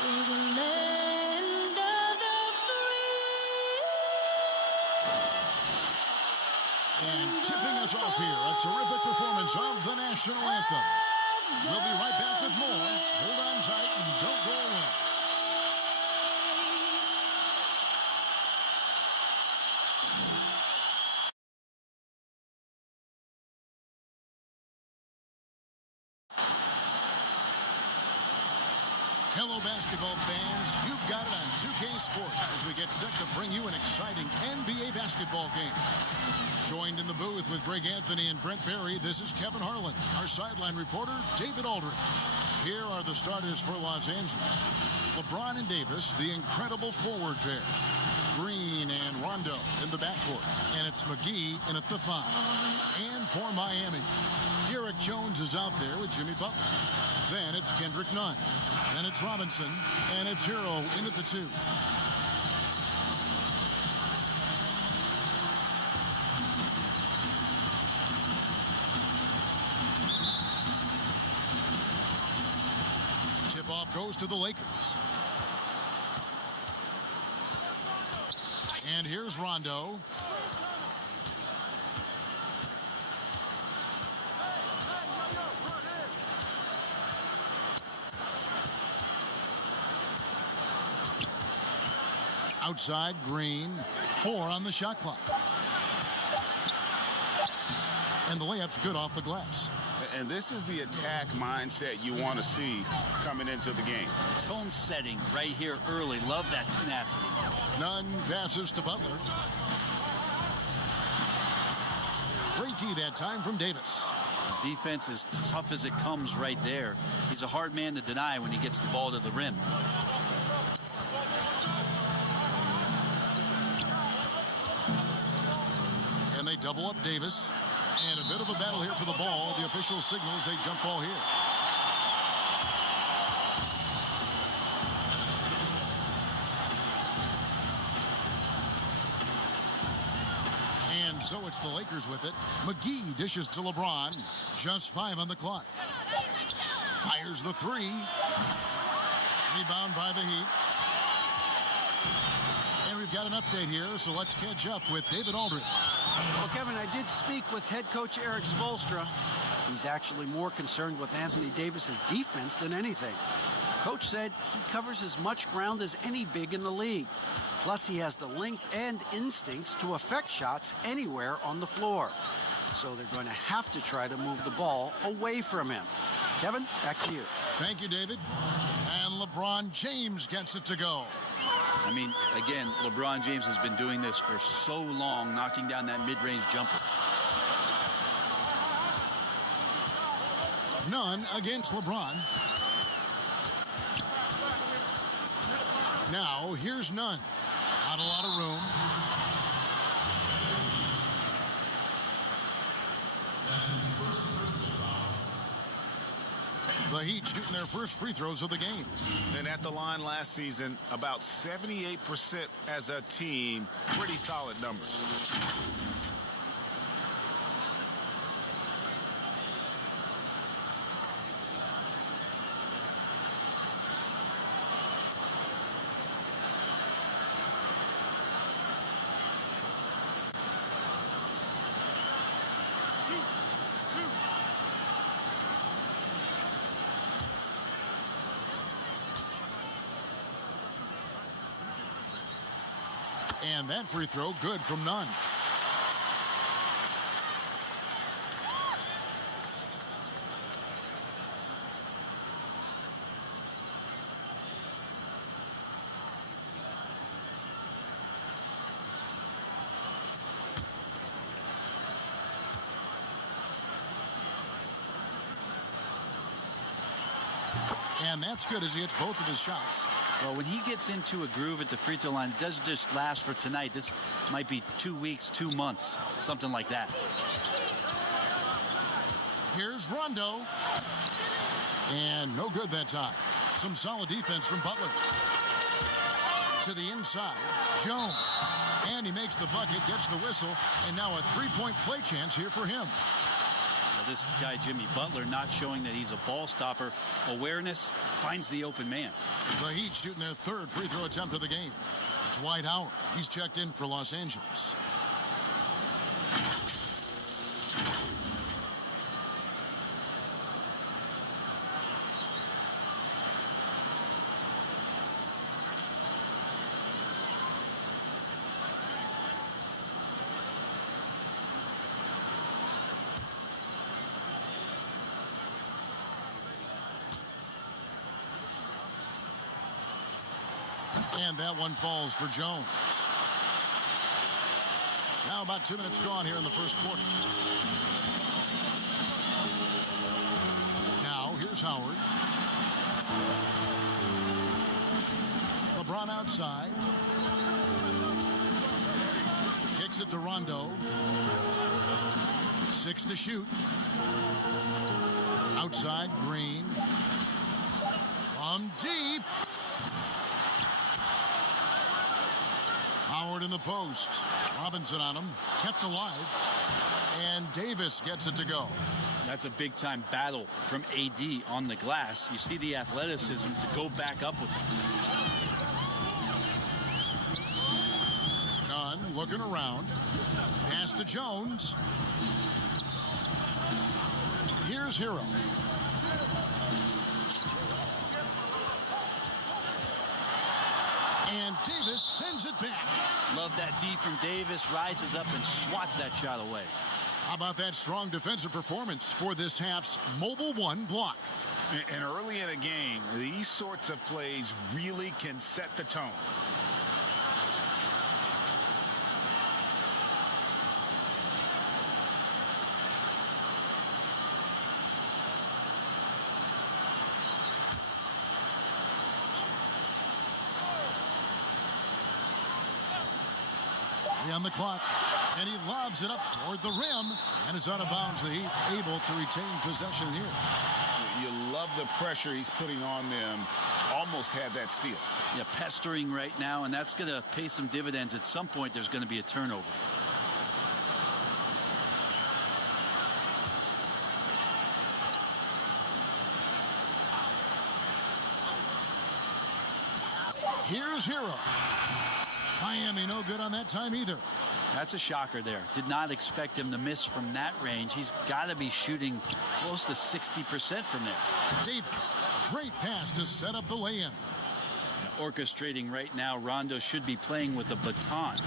And tipping us off here, a terrific performance of the national anthem. We'll be right back with more. Hold on tight and don't go away. Hello, basketball fans. You've got it on 2K Sports as we get set to bring you an exciting NBA basketball game. Joined in the booth with Greg Anthony and Brent Barry, this is Kevin Harlan. Our sideline reporter, David Aldridge. Here are the starters for Los Angeles. LeBron and Davis, the incredible forward pair. Green and Rondo in the backcourt. And it's McGee in at the 5. And for Miami, Derek Jones is out there with Jimmy Butler. Then it's Kendrick Nunn. Then it's Robinson. And it's Hero in at the 2. Tip-off goes to the Lakers. And here's Rondo. Outside, Green. 4 on the shot clock. And the layup's good off the glass. And this is the attack mindset you want to see coming into the game. Tone setting right here early. Love that tenacity. Nunn passes to Butler. Great D that time from Davis. Defense as tough as it comes right there. He's a hard man to deny when he gets the ball to the rim. And they double up Davis. And a bit of a battle here for the ball. The official signals a jump ball here. And so it's the Lakers with it. McGee dishes to LeBron. Just 5 on the clock. Fires the 3. Rebound by the Heat. And we've got an update here, so let's catch up with David Aldridge. Well, Kevin, I did speak with head coach Erik Spoelstra. He's actually more concerned with Anthony Davis's defense than anything. Coach said he covers as much ground as any big in the league. Plus, he has the length and instincts to affect shots anywhere on the floor. So they're going to have to try to move the ball away from him. Kevin, back to you. Thank you, David. And LeBron James gets it to go. I mean, again, LeBron James has been doing this for so long, knocking down that mid-range jumper. Nunn against LeBron. Now, here's Nunn. Not a lot of room. That's his first personal foul. The Heat shooting their first free throws of the game. And at the line last season, about 78% as a team. Pretty solid numbers. And that free throw good from Nunn. And that's good as he hits both of his shots. Well, when he gets into a groove at the free throw line, it doesn't just last for tonight. This might be 2 weeks, 2 months, something like that. Here's Rondo. And no good that time. Some solid defense from Butler. To the inside, Jones. And he makes the bucket, gets the whistle, and now a three-point play chance here for him. Well, this guy Jimmy Butler not showing that he's a ball stopper. Awareness, finds the open man. The Heat shooting their third free throw attempt of the game. Dwight Howard, he's checked in for Los Angeles. And that one falls for Jones. Now about 2 minutes gone here in the first quarter. Now here's Howard. LeBron outside. Kicks it to Rondo. 6 to shoot. Outside, Green. From deep. Howard in the post. Robinson on him. Kept alive. And Davis gets it to go. That's a big-time battle from AD on the glass. You see the athleticism to go back up with him. Dunn looking around. Pass to Jones. Here's Hero. And Davis sends it back. Love that D from Davis. Rises up and swats that shot away. How about that strong defensive performance for this half's Mobile One block? And early in a game, these sorts of plays really can set the tone. On the clock, and he lobs it up toward the rim, and is out of bounds. The Heat able to retain possession here. You love the pressure he's putting on them. Almost had that steal. Yeah, pestering right now, and that's going to pay some dividends. At some point, there's going to be a turnover. Here's Hero. Miami no good on that time either. That's a shocker there. Did not expect him to miss from that range. He's got to be shooting close to 60% from there. Davis, great pass to set up the lay-in. Orchestrating right now, Rondo should be playing with a baton.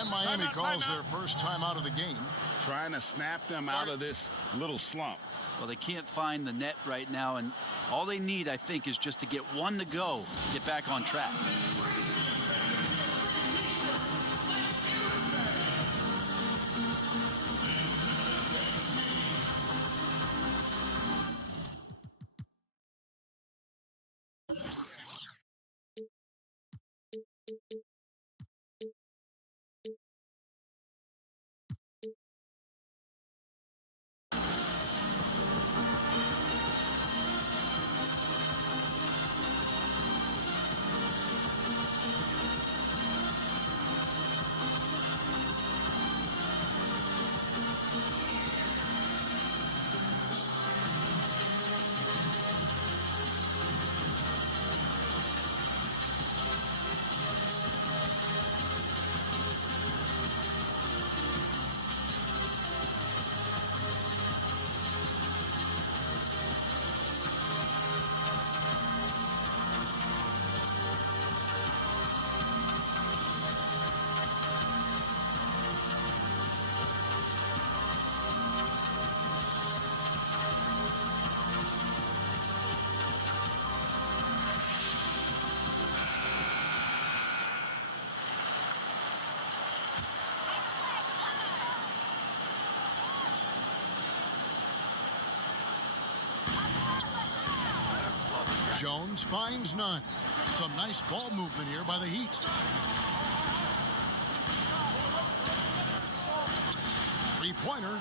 And Miami calls their first time out of the game. Trying to snap them out of this little slump. Well, they can't find the net right now, and all they need, I think, is just to get one to go, get back on track. Jones finds none. Some nice ball movement here by the Heat. Three-pointer.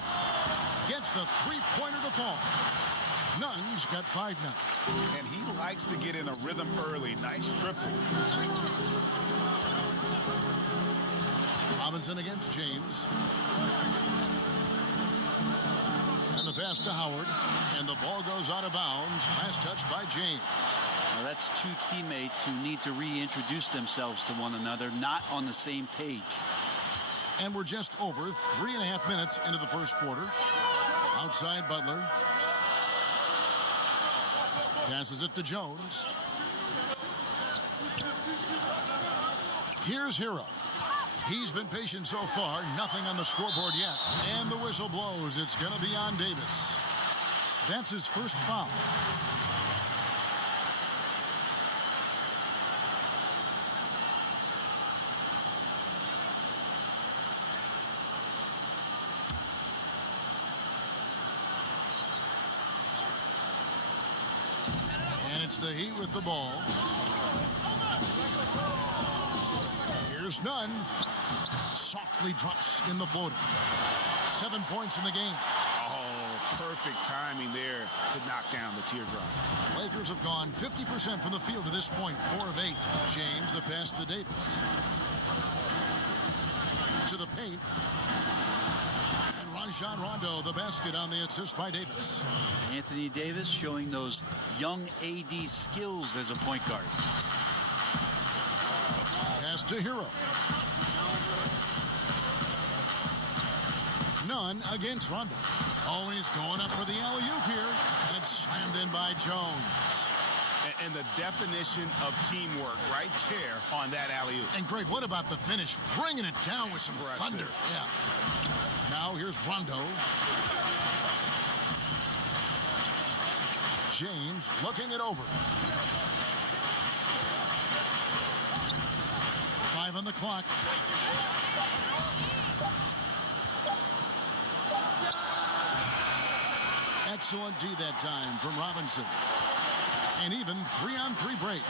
Gets the three-pointer to fall. Nunn's got 5 now. And he likes to get in a rhythm early. Nice triple. Robinson against James. pass to Howard, and the ball goes out of bounds. Last touch by James. Now that's two teammates who need to reintroduce themselves to one another, not on the same page. And we're just over 3.5 minutes into the first quarter. Outside Butler. Passes it to Jones. Here's Hero. He's been patient so far. Nothing on the scoreboard yet. And the whistle blows. It's going to be on Davis. That's his first foul. And it's the Heat with the ball. Here's Nunn. Softly drops in the floater. 7 points in the game. Oh, perfect timing there to knock down the teardrop. Lakers have gone 50% from the field to this point, 4 of 8. James, the pass to Davis. To the paint. And Rajon Rondo, the basket on the assist by Davis. Anthony Davis showing those young AD skills as a point guard. Pass to Hero. Nunn against Rondo. Always going up for the alley-oop here. And it's slammed in by Jones. And the definition of teamwork right there on that alley-oop. And Greg, what about the finish? Bringing it down with some thunder. Yeah. Now here's Rondo. James looking it over. 5 on the clock. Excellent D that time from Robinson. And even 3-on-3 break.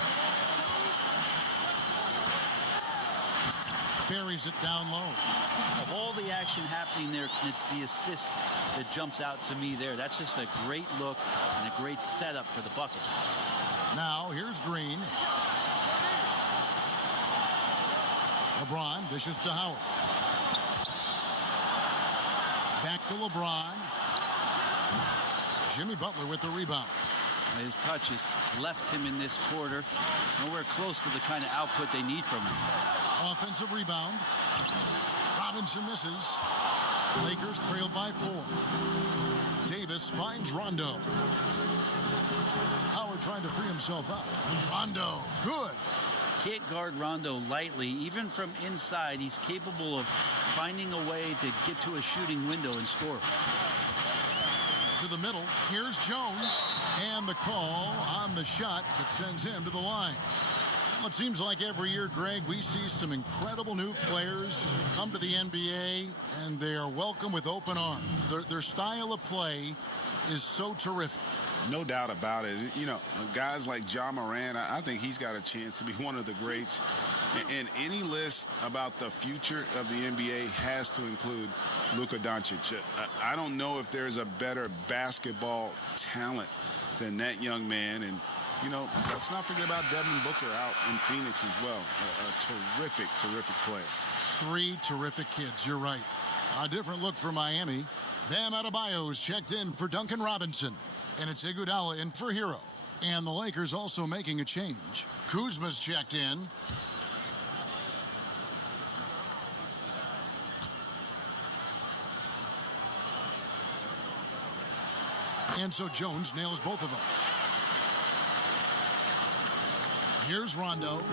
Buries it down low. Of all the action happening there, it's the assist that jumps out to me there. That's just a great look and a great setup for the bucket. Now here's Green. LeBron dishes to Howard. Back to LeBron. Jimmy Butler with the rebound. His touch has left him in this quarter. Nowhere close to the kind of output they need from him. Offensive rebound. Robinson misses. Lakers trail by 4. Davis finds Rondo. Howard trying to free himself up. Rondo, good. Can't guard Rondo lightly. Even from inside, he's capable of finding a way to get to a shooting window and score. To the middle. Here's Jones. And the call on the shot that sends him to the line. Well, it seems like every year, Greg, we see some incredible new players come to the NBA, and they are welcome with open arms. Their style of play is so terrific. No doubt about it. You know, guys like Ja Morant, I think he's got a chance to be one of the greats. And any list about the future of the NBA has to include Luka Doncic. I don't know if there's a better basketball talent than that young man. And, you know, let's not forget about Devin Booker out in Phoenix as well. A terrific, terrific player. 3 terrific kids, you're right. A different look for Miami. Bam Adebayo's checked in for Duncan Robinson. And it's Iguodala in for Hero. And the Lakers also making a change. Kuzma's checked in. And so Jones nails both of them. Here's Rondo.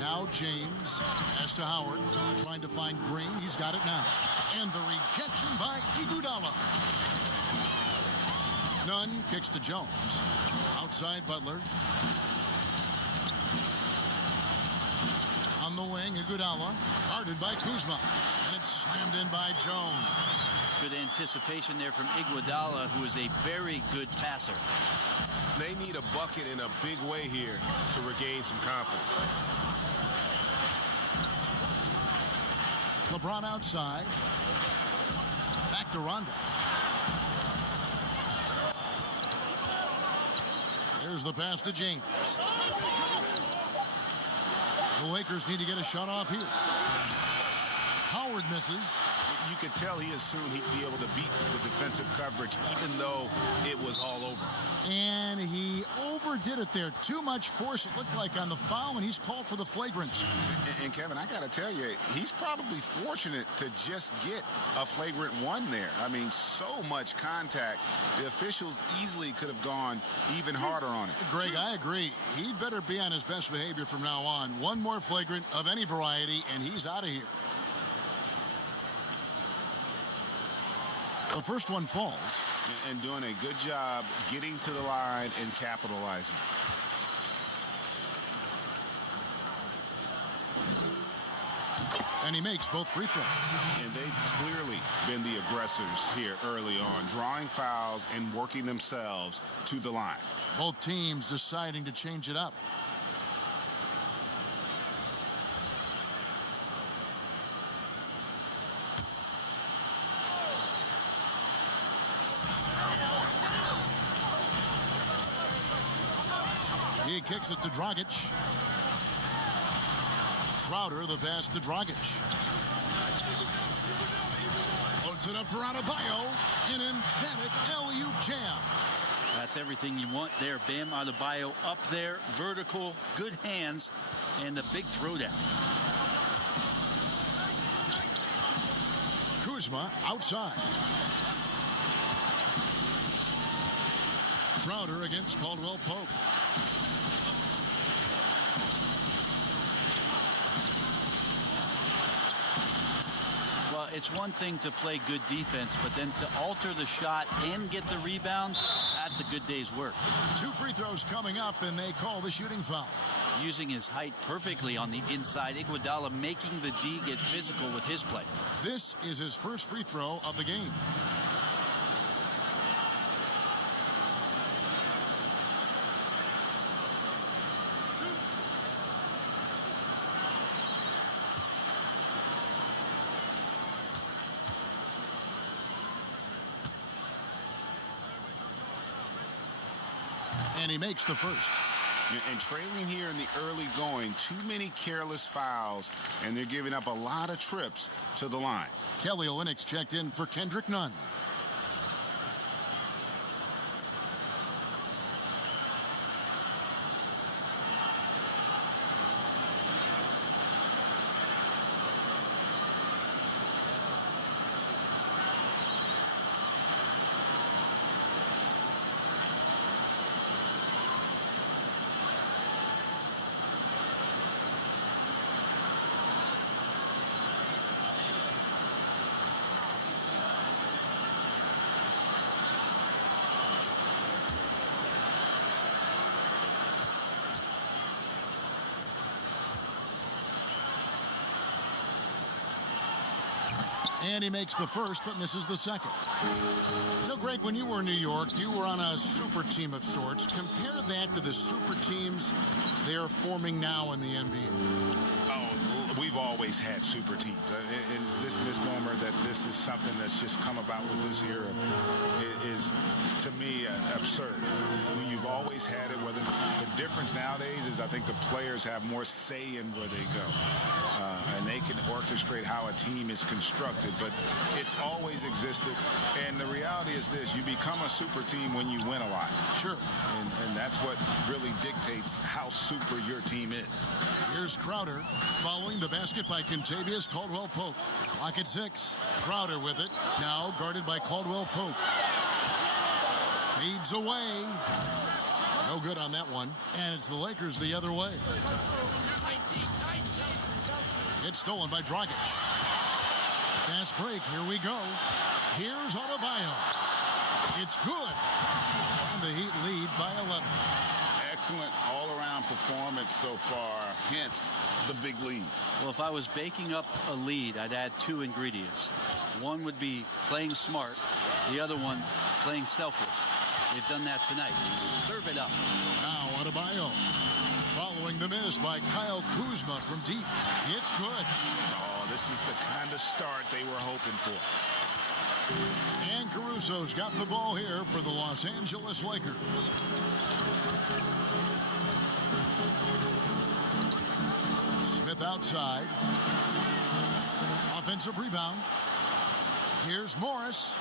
Now James. Pass to Howard. Trying to find Green. He's got it now. And the rejection by Iguodala. Nunn kicks to Jones. Outside Butler. On the wing, Iguodala. Guarded by Kuzma. And it's slammed in by Jones. Good anticipation there from Iguodala, who is a very good passer. They need a bucket in a big way here to regain some confidence. LeBron outside. Back to Rondo. There's the pass to James. The Lakers need to get a shot off here. Howard misses. you could tell he assumed he'd be able to beat the defensive coverage, even though it was all over. And he overdid it there. Too much force, it looked like, on the foul, and he's called for the flagrant. And Kevin, I got to tell you, he's probably fortunate to just get a flagrant one there. I mean, so much contact. The officials easily could have gone even harder on it. Greg, I agree. He'd better be on his best behavior from now on. One more flagrant of any variety, and he's out of here. The first one falls. And doing a good job getting to the line and capitalizing. And he makes both free throws. And they've clearly been the aggressors here early on, drawing fouls and working themselves to the line. Both teams deciding to change it up. He kicks it to Dragic. Crowder, the pass to Dragic. Loads it up for Adebayo. An emphatic alley-oop jam. That's everything you want there. Bam Adebayo up there, vertical, good hands, and a big throwdown. Kuzma outside. Crowder against Caldwell Pope. Well, it's one thing to play good defense, but then to alter the shot and get the rebound, that's a good day's work. 2 free throws coming up, and they call the shooting foul. Using his height perfectly on the inside, Iguodala making the D get physical with his play. This is his first free throw of the game. And he makes the first. And trailing here in the early going, too many careless fouls, and they're giving up a lot of trips to the line. Kelly Olynyk checked in for Kendrick Nunn. And he makes the first, but misses the second. You know, Greg, when you were in New York, you were on a super team of sorts. Compare that to the super teams they're forming now in the NBA. Oh, we've always had super teams. And this misnomer that this is something that's just come about with this era is, to me, absurd. You've always had it. Whether the difference nowadays is I think the players have more say in where they go. And they can orchestrate how a team is constructed, but it's always existed. And the reality is this: you become a super team when you win a lot. Sure. And that's what really dictates how super your team is. Here's Crowder following the basket by Kentavious Caldwell Pope. Clock at 6. Crowder with it. Now guarded by Caldwell Pope. Fades away. No good on that one. And it's the Lakers the other way. It's stolen by Dragic. Fast break. Here we go. Here's Adebayo. It's good. And the Heat lead by 11. Excellent all-around performance so far, hence the big lead. Well, if I was baking up a lead, I'd add 2 ingredients. One would be playing smart. The other one, playing selfless. They've done that tonight. Serve it up. Now Adebayo. Following the miss by Kyle Kuzma from deep. It's good. Oh, this is the kind of start they were hoping for. And Caruso's got the ball here for the Los Angeles Lakers. Smith outside. Offensive rebound. Here's Morris.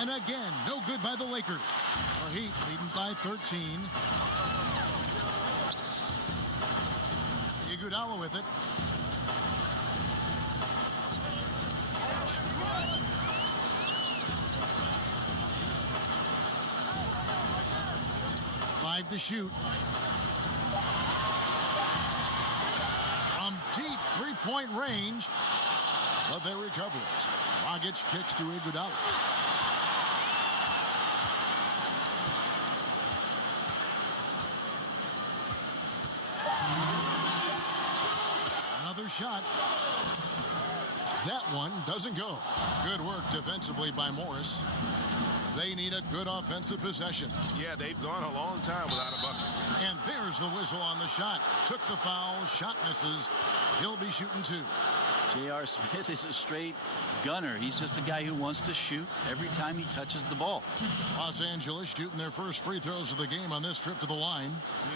And again, no good by the Lakers. The Heat leading by 13. Iguodala with it. Five to shoot. From deep three-point range, but they recover it. Dragic kicks to Iguodala. Another shot. That one doesn't go. Good work defensively by Morris. They need a good offensive possession. Yeah, they've gone a long time without a bucket. And there's the whistle on the shot. Took the foul. Shot misses. He'll be shooting two. J.R. Smith is a straight gunner. He's just a guy who wants to shoot every time he touches the ball. Los Angeles shooting their first free throws of the game on this trip to the line.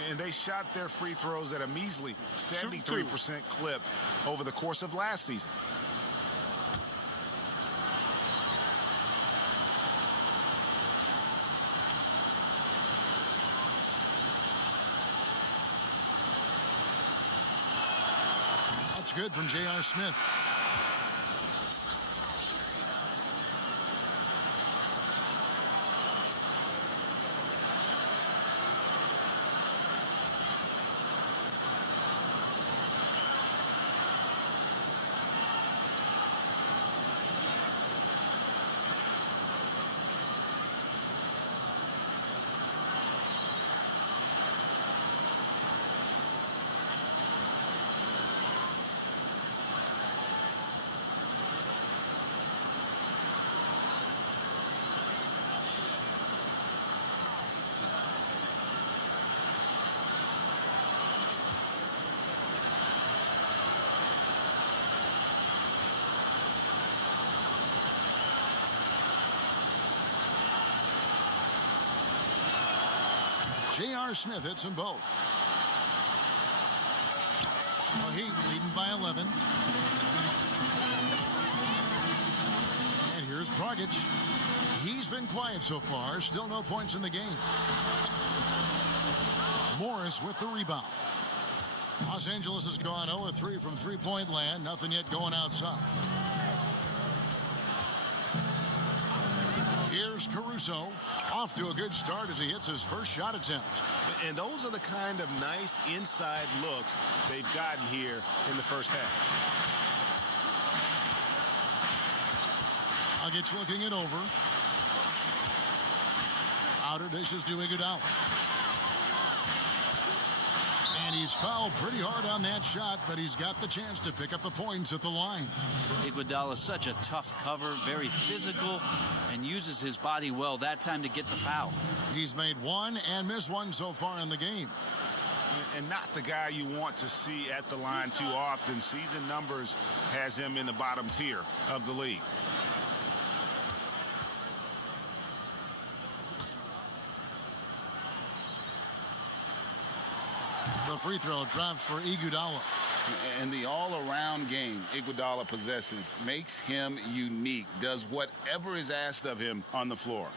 And they shot their free throws at a measly 73% clip over the course of last season. That's good from J.R. Smith. J.R. Smith hits them both. The Heat leading by 11. And here's Dragic. He's been quiet so far. Still no points in the game. Morris with the rebound. Los Angeles has gone 0-3 from three-point land. Nothing yet going outside. Here's Caruso. Off to a good start as he hits his first shot attempt. And those are the kind of nice inside looks they've gotten here in the first half. Dragic looking it over. Outer dishes to Iguodala. And he's fouled pretty hard on that shot, but he's got the chance to pick up the points at the line. Iguodala, such a tough cover, very physical, and uses his body well that time to get the foul. He's made one and missed one so far in the game. And not the guy you want to see at the line too often. Season numbers has him in the bottom tier of the league. The free throw drops for Iguodala. And the all-around game Iguodala possesses makes him unique, does whatever is asked of him on the floor.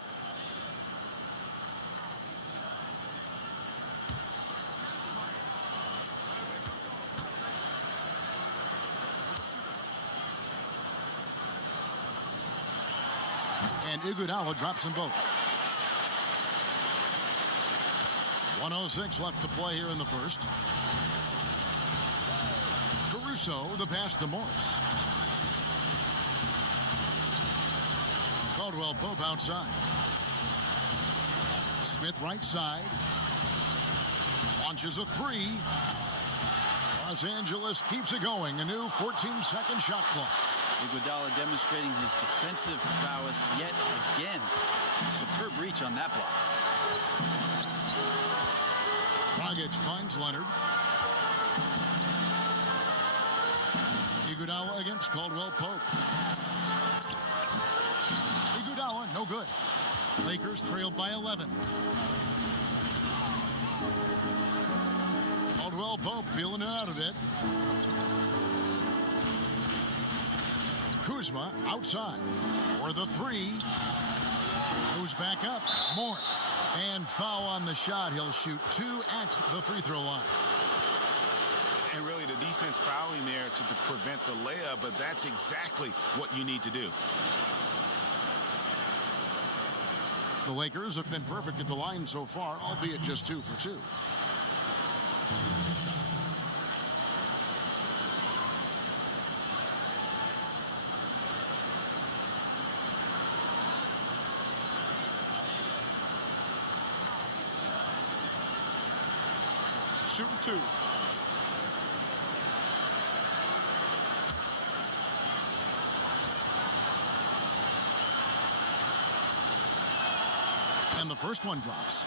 And Iguodala drops them both. 1:06 left to play here in the first. Caruso, the pass to Morris. Caldwell Pope outside. Smith right side. Launches a three. Los Angeles keeps it going. A new 14-second shot clock. Iguodala demonstrating his defensive prowess yet again. Superb reach on that block. Dragic finds Leonard. Iguodala against Caldwell Pope. Iguodala, no good. Lakers trailed by 11. Caldwell Pope feeling it out a bit. Kuzma outside for the three. Goes back up. Morris. And foul on the shot. He'll shoot 2 at the free throw line. And really the defense fouling there to prevent the layup, but that's exactly what you need to do. The Lakers have been perfect at the line so far, albeit just 2 for 2. Shooting 2. And the first one drops.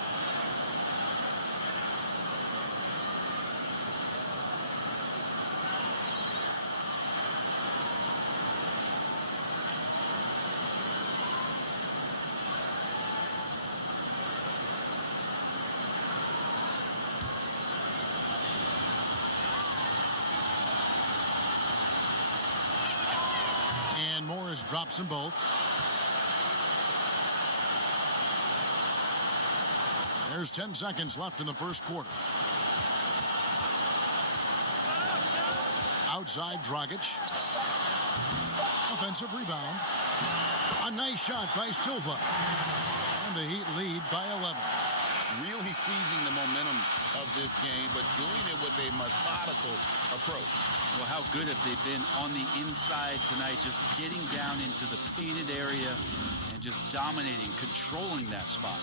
And Morris drops them both. There's 10 seconds left in the first quarter. Outside Dragic. Offensive rebound. A nice shot by Silva. And the Heat lead by 11. Really seizing the momentum of this game, but doing it with a methodical approach. Well, how good have they been on the inside tonight, just getting down into the painted area and just dominating, controlling that spot.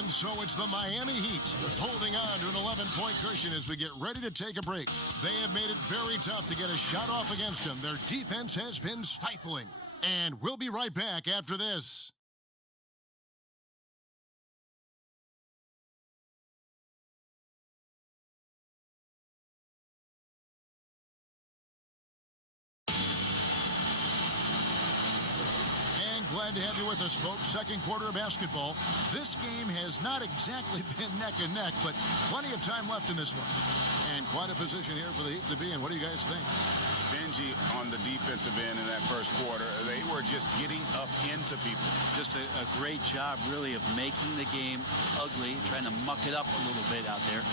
And so it's the Miami Heat holding on to an 11-point cushion as we get ready to take a break. They have made it very tough to get a shot off against them. Their defense has been stifling. And we'll be right back after this. Glad to have you with us, folks. Second quarter of basketball. This game has not exactly been neck and neck, but plenty of time left in this one. And quite a position here for the Heat to be in. What do you guys think? Stingy on the defensive end in that first quarter. They were just getting up into people. Just a great job, really, of making the game ugly, trying to muck it up a little bit out there.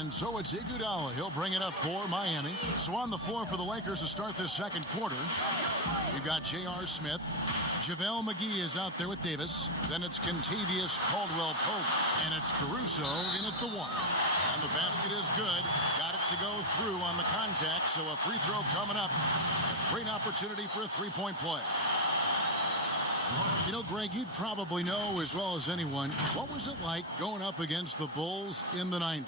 And so it's Iguodala. He'll bring it up for Miami. So on the floor for the Lakers to start this second quarter, you've got J.R. Smith. JaVale McGee is out there with Davis. Then it's Kentavious Caldwell-Pope. And it's Caruso in at the 1. And the basket is good. Got it to go through on the contact. So a free throw coming up. A great opportunity for a three-point play. You know, Greg, you'd probably know as well as anyone, what was it like going up against the Bulls in the 90s?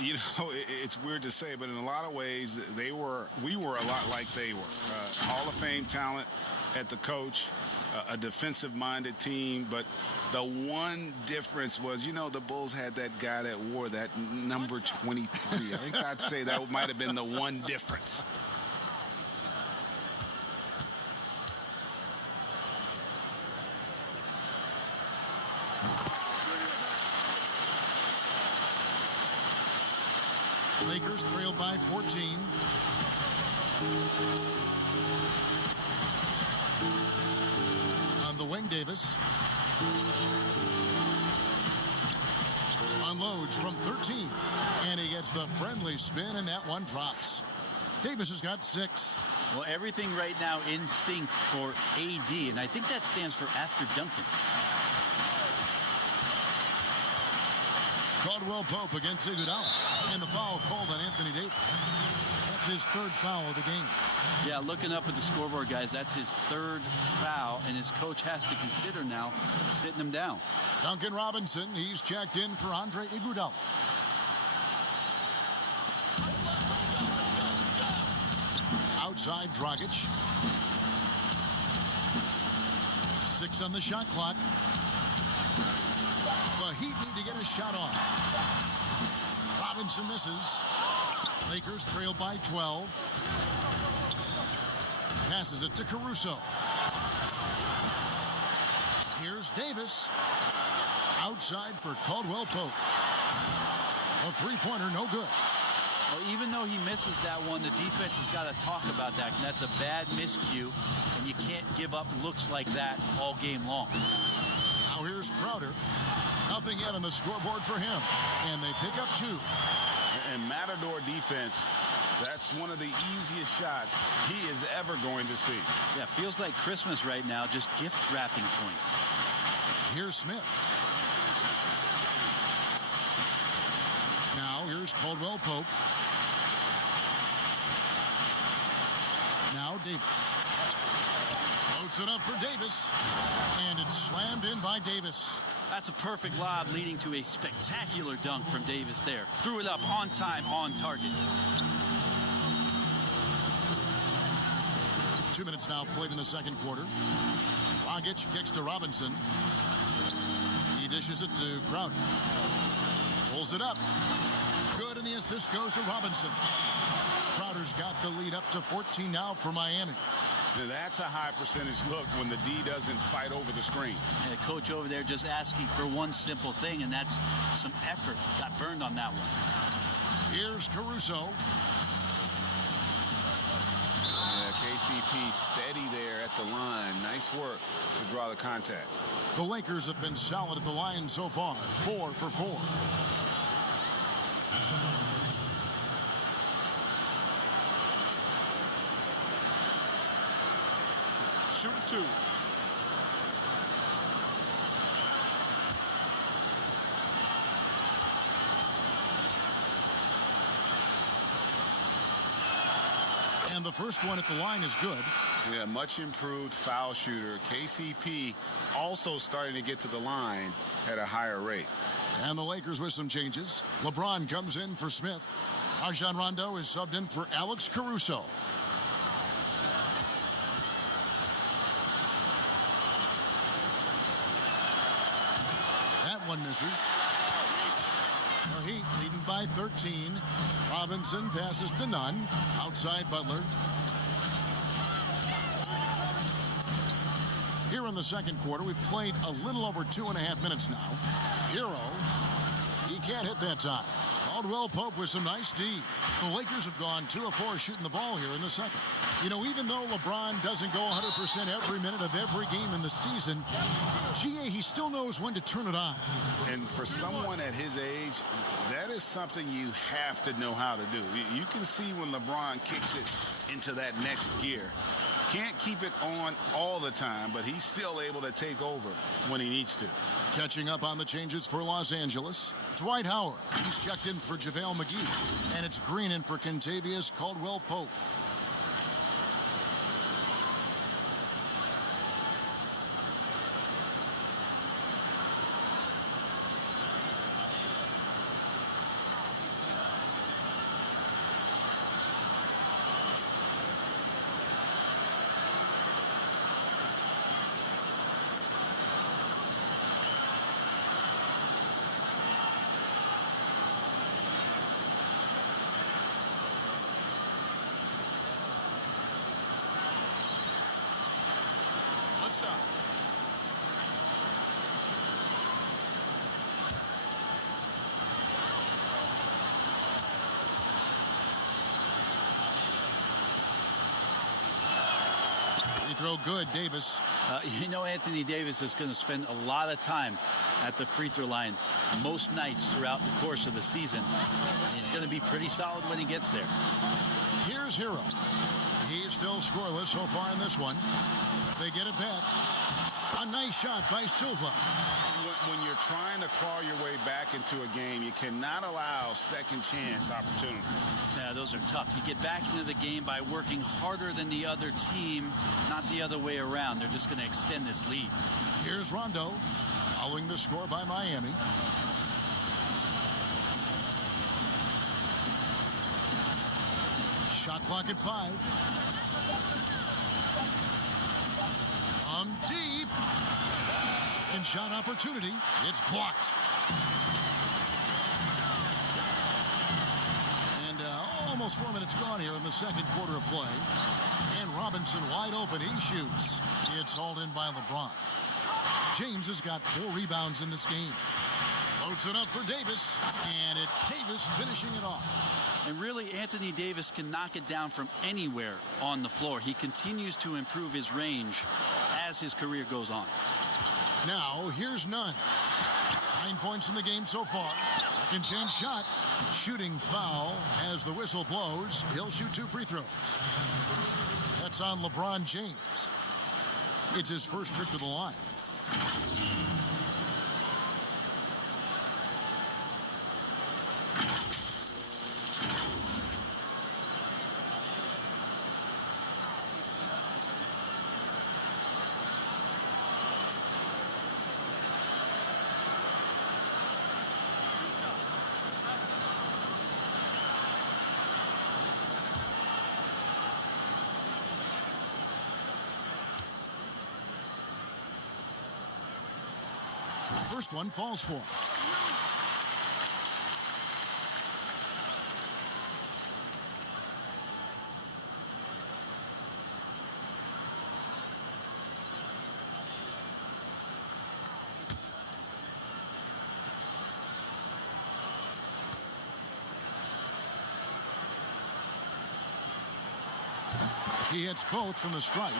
You know, it's weird to say, but in a lot of ways, we were a lot like they were. Hall of Fame talent at the coach, a defensive-minded team, but the one difference was, you know, the Bulls had that guy that wore that number 23. I think I'd say that might have been the one difference. Lakers trail by 14. On the wing, Davis. Unloads from 13. And he gets the friendly spin, and that one drops. Davis has got 6. Well, everything right now in sync for AD, and I think that stands for after Duncan. Caldwell-Pope against Iguodala. And the foul called on Anthony Davis. That's his 3rd foul of the game. Yeah, looking up at the scoreboard, guys, that's his 3rd foul, and his coach has to consider now sitting him down. Duncan Robinson, he's checked in for Andre Iguodala. Outside Dragic. 6 on the shot clock. The Heat need to get a shot off. Robinson misses. Lakers trail by 12. Passes it to Caruso. Here's Davis. Outside for Caldwell-Pope. A three-pointer, no good. Well, even though he misses that one, the defense has got to talk about that. And that's a bad miscue, and you can't give up looks like that all game long. Now here's Crowder. Nothing yet on the scoreboard for him. And they pick up 2. And Matador defense, that's one of the easiest shots he is ever going to see. Yeah, feels like Christmas right now, just gift wrapping points. Here's Smith. Now here's Caldwell Pope. Now Davis. Floats it up for Davis. And it's slammed in by Davis. That's a perfect lob leading to a spectacular dunk from Davis there. Threw it up on time, on target. 2 minutes now played in the second quarter. Dragic kicks to Robinson. He dishes it to Crowder. Pulls it up. Good, and the assist goes to Robinson. Crowder's got the lead up to 14 now for Miami. Now that's a high percentage look when the D doesn't fight over the screen. And the coach over there just asking for one simple thing, and that's some effort. Got burned on that one. Here's Caruso. Yeah, KCP steady there at the line. Nice work to draw the contact. The Lakers have been solid at the line so far. 4 for 4. Shooting 2. And the first one at the line is good. Yeah, much improved foul shooter. KCP also starting to get to the line at a higher rate. And the Lakers with some changes. LeBron comes in for Smith. Rajon Rondo is subbed in for Alex Caruso. That one misses. The Heat leading by 13. Robinson passes to Nunn. Outside Butler. Here in the second quarter, we've played a little over 2.5 minutes now. Hero, he can't hit that time. Caldwell Pope with some nice D. The Lakers have gone 2 of 4 shooting the ball here in the second. You know, even though LeBron doesn't go 100% every minute of every game in the season, GA, he still knows when to turn it on. And for someone at his age, that is something you have to know how to do. You can see when LeBron kicks it into that next gear. Can't keep it on all the time, but he's still able to take over when he needs to. Catching up on the changes for Los Angeles, Dwight Howard. He's checked in for JaVale McGee. And it's Green in for Kentavious Caldwell-Pope. What's up? Free throw good, Davis. You know, Anthony Davis is going to spend a lot of time at the free throw line most nights throughout the course of the season. He's going to be pretty solid when he gets there. Here's Hero. He is still scoreless so far in this one. They get it back. A nice shot by Silva. When you're trying to claw your way back into a game, you cannot allow second chance opportunities. Yeah, those are tough. You get back into the game by working harder than the other team, not the other way around. They're just going to extend this lead. Here's Rondo, following the score by Miami. Shot clock at 5. Deep. Second shot opportunity. It's blocked. And almost 4 minutes gone here in the second quarter of play. And Robinson wide open. He shoots. It's hauled in by LeBron. James has got 4 rebounds in this game. Loads it up for Davis. And it's Davis finishing it off. And really, Anthony Davis can knock it down from anywhere on the floor. He continues to improve his range as his career goes on. Now, here's Nunn. 9 points in the game so far. Second chance shot. Shooting foul as the whistle blows. He'll shoot 2 free throws. That's on LeBron James. It's his first trip to the line. First one falls for him. He hits both from the stripe.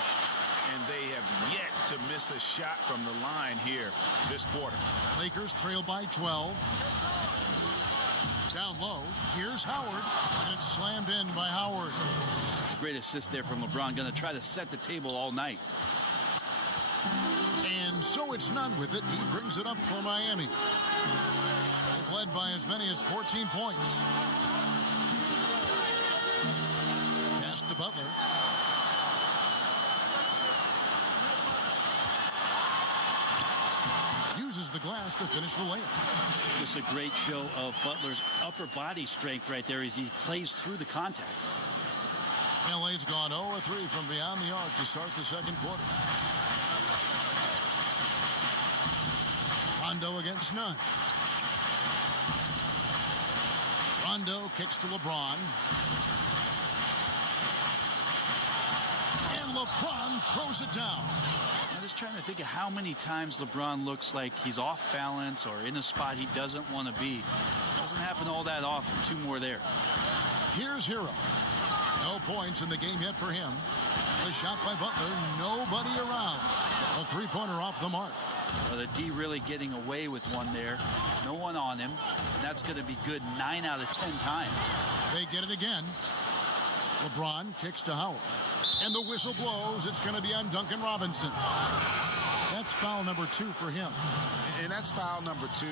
And they have yet to miss a shot from the line here this quarter. Lakers trail by 12. Down low. Here's Howard. And it's slammed in by Howard. Great assist there from LeBron. Going to try to set the table all night. And so it's Nunn with it. He brings it up for Miami. They've led by as many as 14 points. Pass to Butler. Uses the glass to finish the layup. Just a great show of Butler's upper body strength right there as he plays through the contact. LA's gone 0-3 from beyond the arc to start the second quarter. Rondo against Nunn. Rondo kicks to LeBron. And LeBron throws it down. I'm just trying to think of how many times LeBron looks like he's off balance or in a spot he doesn't want to be. Doesn't happen all that often. 2 more there. Here's Hero. No points in the game yet for him. The shot by Butler. Nobody around. A 3-pointer off the mark. Well, the D really getting away with one there. No one on him. That's going to be good 9 out of 10 times. They get it again. LeBron kicks to Howard. And the whistle blows. It's going to be on Duncan Robinson. That's foul number 2 for him. And that's foul number 2.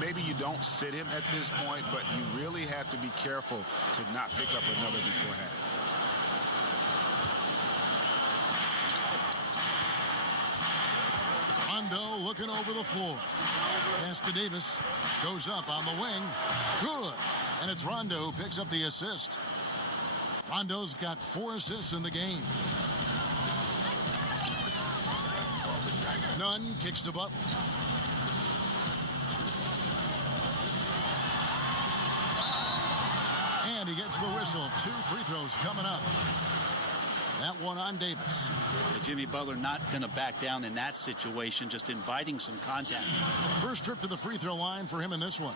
Maybe you don't sit him at this point, but you really have to be careful to not pick up another beforehand. Rondo looking over the floor. Pass to Davis. Goes up on the wing. Good. And it's Rondo who picks up the assist. Rondo's got 4 assists in the game. Nunn kicks to Butler. And he gets the whistle. 2 free throws coming up. That one on Davis. Jimmy Butler not going to back down in that situation, just inviting some contact. First trip to the free throw line for him in this one.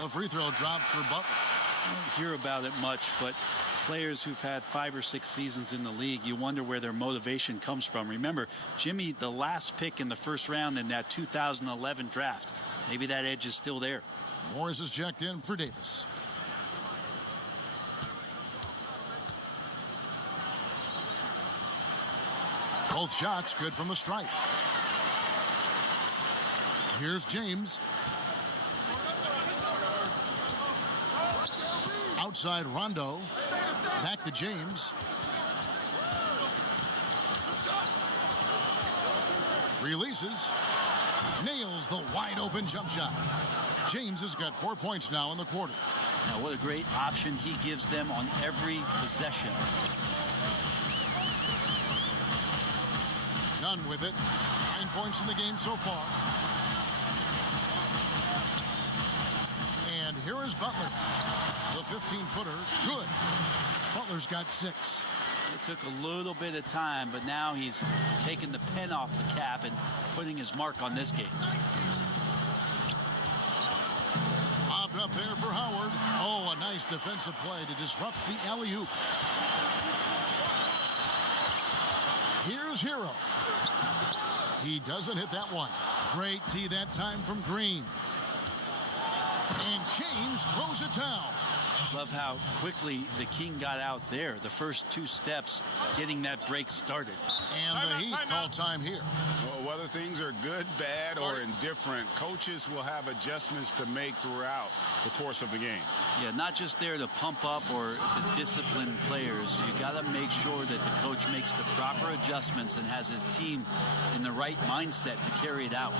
The free throw drops for Butler. I don't hear about it much, but players who've had 5 or 6 seasons in the league, you wonder where their motivation comes from. Remember, Jimmy, the last pick in the first round in that 2011 draft. Maybe that edge is still there. Morris is checked in for Davis. Both shots good from the stripe. Here's James. Outside Rondo. Back to James. Releases. Nails the wide open jump shot. James has got 4 points now in the quarter. Now, what a great option he gives them on every possession. Nunn with it. 9 points in the game so far. And here is Butler. The 15-footer. Good. Butler's got 6. It took a little bit of time, but now he's taking the pen off the cap and putting his mark on this game. Lobbed up there for Howard. Oh, a nice defensive play to disrupt the alley-oop. Here's Hero. He doesn't hit that one. Great tee that time from Green. And James throws it down. Love how quickly the King got out there. The first 2 steps getting that break started. And the Heat call time here. Well, whether things are good, bad, or indifferent, coaches will have adjustments to make throughout the course of the game. Yeah, not just there to pump up or to discipline players. You got to make sure that the coach makes the proper adjustments and has his team in the right mindset to carry it out.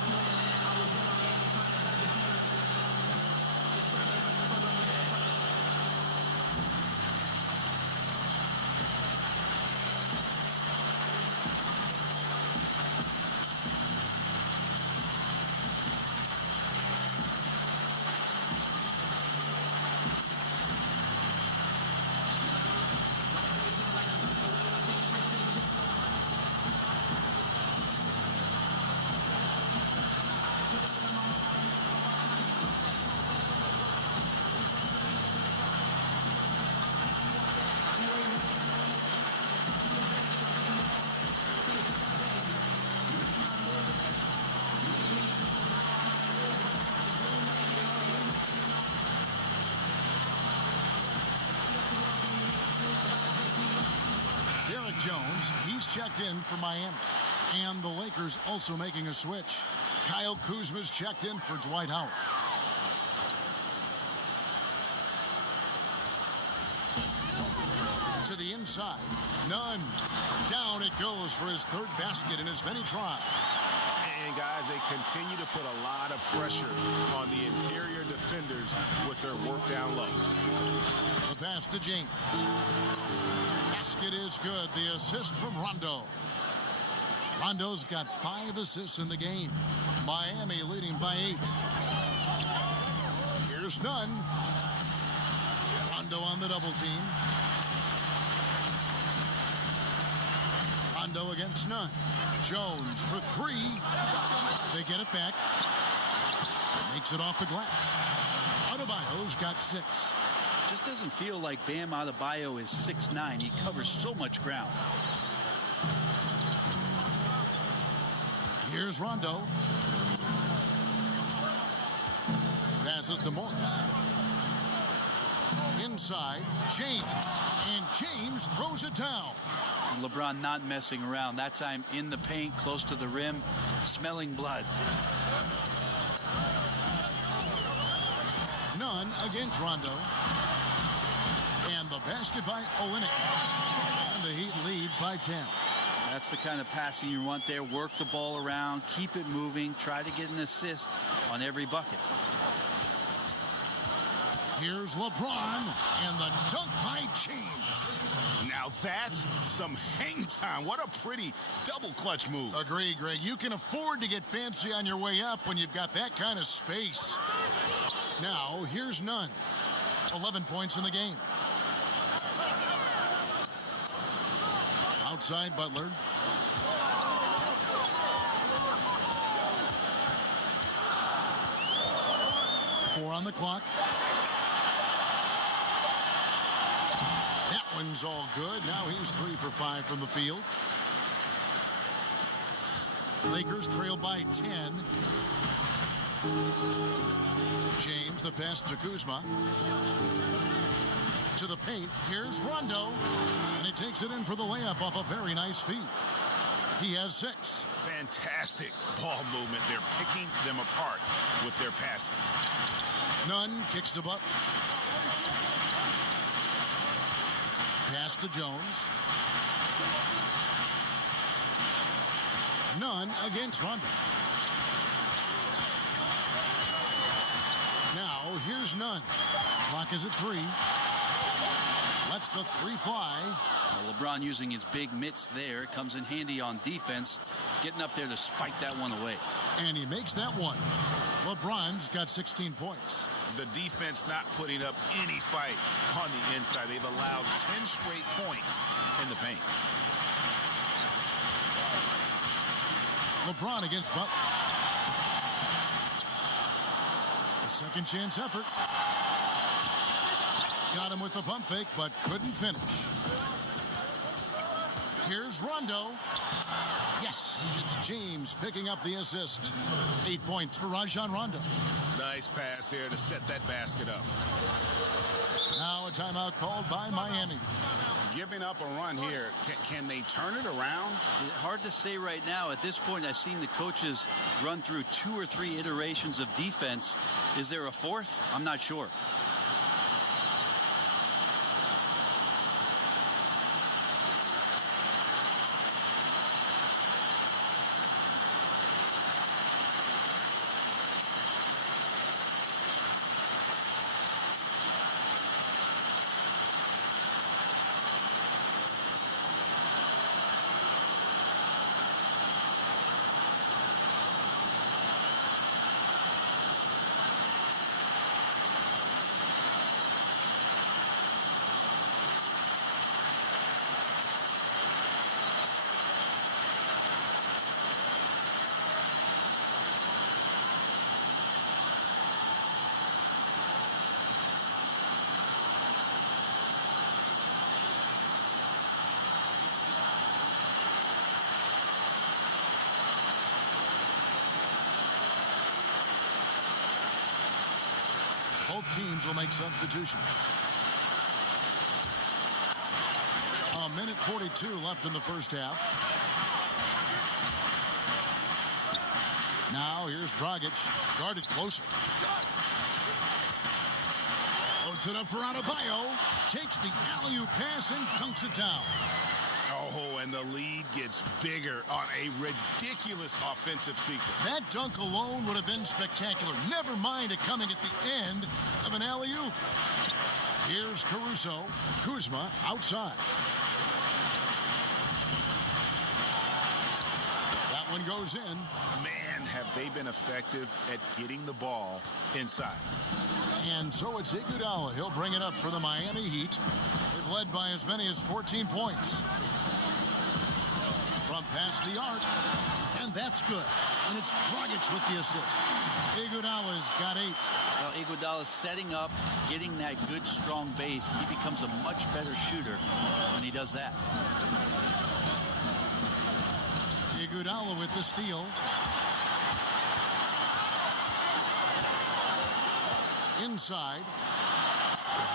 Jones, he's checked in for Miami. And the Lakers also making a switch. Kyle Kuzma's checked in for Dwight Howard. To the inside. Nunn. Down it goes for his 3rd basket in as many tries. And guys, they continue to put a lot of pressure on the interior defenders with their work down low. The pass to James. Basket is good. The assist from Rondo. Rondo's got 5 assists in the game. Miami leading by 8. Here's Nunn. Rondo on the double team. Rondo against Nunn. Jones for 3. They get it back. Makes it off the glass. Adebayo's got 6. Just doesn't feel like Bam Adebayo is 6'9". He covers so much ground. Here's Rondo. Passes to Morris. Inside, James. And James throws it down. LeBron not messing around. That time in the paint, close to the rim, smelling blood. Nunn against Rondo. And the basket by Olynyk. And the Heat lead by 10. That's the kind of passing you want there. Work the ball around, keep it moving, try to get an assist on every bucket. Here's LeBron and the dunk by James. Now that's some hang time. What a pretty double clutch move. Agree, Greg. You can afford to get fancy on your way up when you've got that kind of space. Now, here's Nunn. 11 points in the game. Outside Butler. Four on the clock. That one's all good. Now he's 3 for 5 from the field. Lakers trail by 10. James, the pass to Kuzma. To the paint. Here's Rondo. And he takes it in for the layup off a very nice feed. He has 6. Fantastic ball movement. They're picking them apart with their passing. Nunn kicks to Butler. Pass to Jones. Nunn against Rondo. Now, here's Nunn. Clock is at 3. Lets the three fly. Well, LeBron using his big mitts there comes in handy on defense, getting up there to spike that one away. And he makes that one. LeBron's got 16 points. The defense not putting up any fight on the inside. They've allowed 10 straight points in the paint. LeBron against Butler. A second chance effort. Got him with the pump fake, but couldn't finish. Here's Rondo. Yes, it's James picking up the assist. 8 points for Rajon Rondo. Nice pass here to set that basket up. Now a timeout called by Miami. Giving up a run here. Can they turn it around? Hard to say right now. At this point, I've seen the coaches run through 2 or 3 iterations of defense. Is there a fourth? I'm not sure. Both teams will make substitutions. A minute 42 left in the first half. Now here's Dragic, guarded closer. Puts it up for Adebayo. Takes the alley-oop pass and dunks it down. Oh, and the lead gets bigger on a ridiculous offensive sequence. That dunk alone would have been spectacular. Never mind it coming at the end of an alley-oop. Here's Caruso. Kuzma outside. That one goes in. Man, have they been effective at getting the ball inside. And so it's Iguodala. He'll bring it up for the Miami Heat. They've led by as many as 14 points. From past the arc, and that's good. And it's Dragic with the assist. Iguodala's got 8. Well, Iguodala's setting up, getting that good, strong base. He becomes a much better shooter when he does that. Iguodala with the steal. Inside.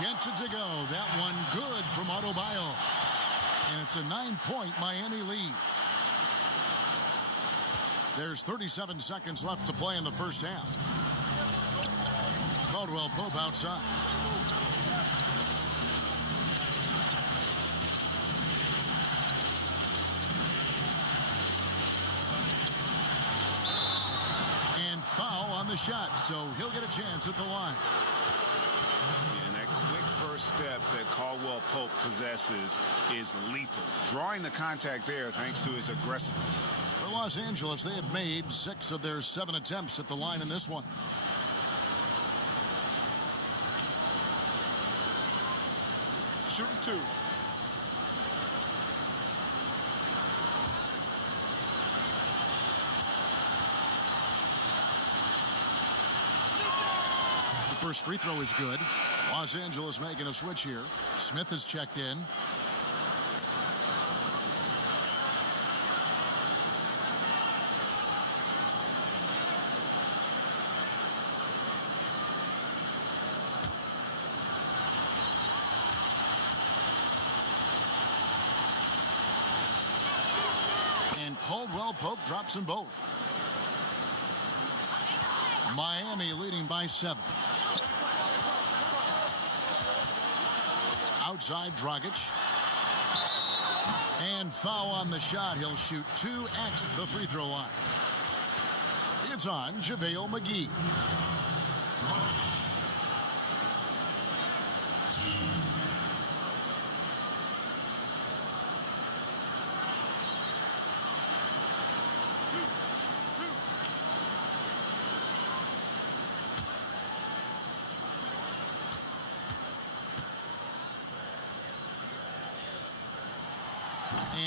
Gets it to go. That one good from Adebayo. And it's a 9-point Miami lead. There's 37 seconds left to play in the first half. Caldwell Pope outside. And foul on the shot, so he'll get a chance at the line. And that quick first step that Caldwell Pope possesses is lethal. Drawing the contact there thanks to his aggressiveness. For Los Angeles, they have made 6 of their 7 attempts at the line in this one. Shooting 2. The first free throw is good. Los Angeles making a switch here. Smith has checked in. And Caldwell Pope drops them both. Miami leading by 7. Outside Dragic. And foul on the shot. He'll shoot 2 at the free throw line. It's on JaVale McGee.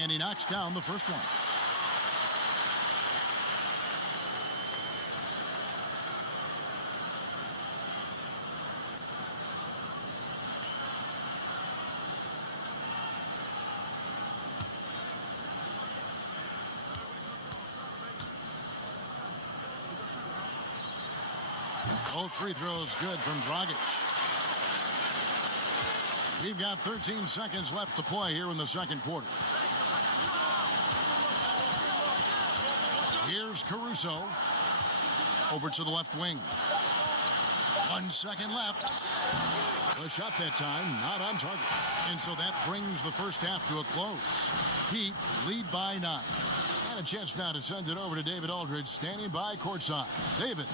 And he knocks down the first one. Both free throws good from Dragic. We've got 13 seconds left to play here in the second quarter. Here's Caruso. Over to the left wing. 1 second left. The shot that time not on target. And so that brings the first half to a close. Heat lead by 9. And a chance now to send it over to David Aldridge, standing by courtside. David.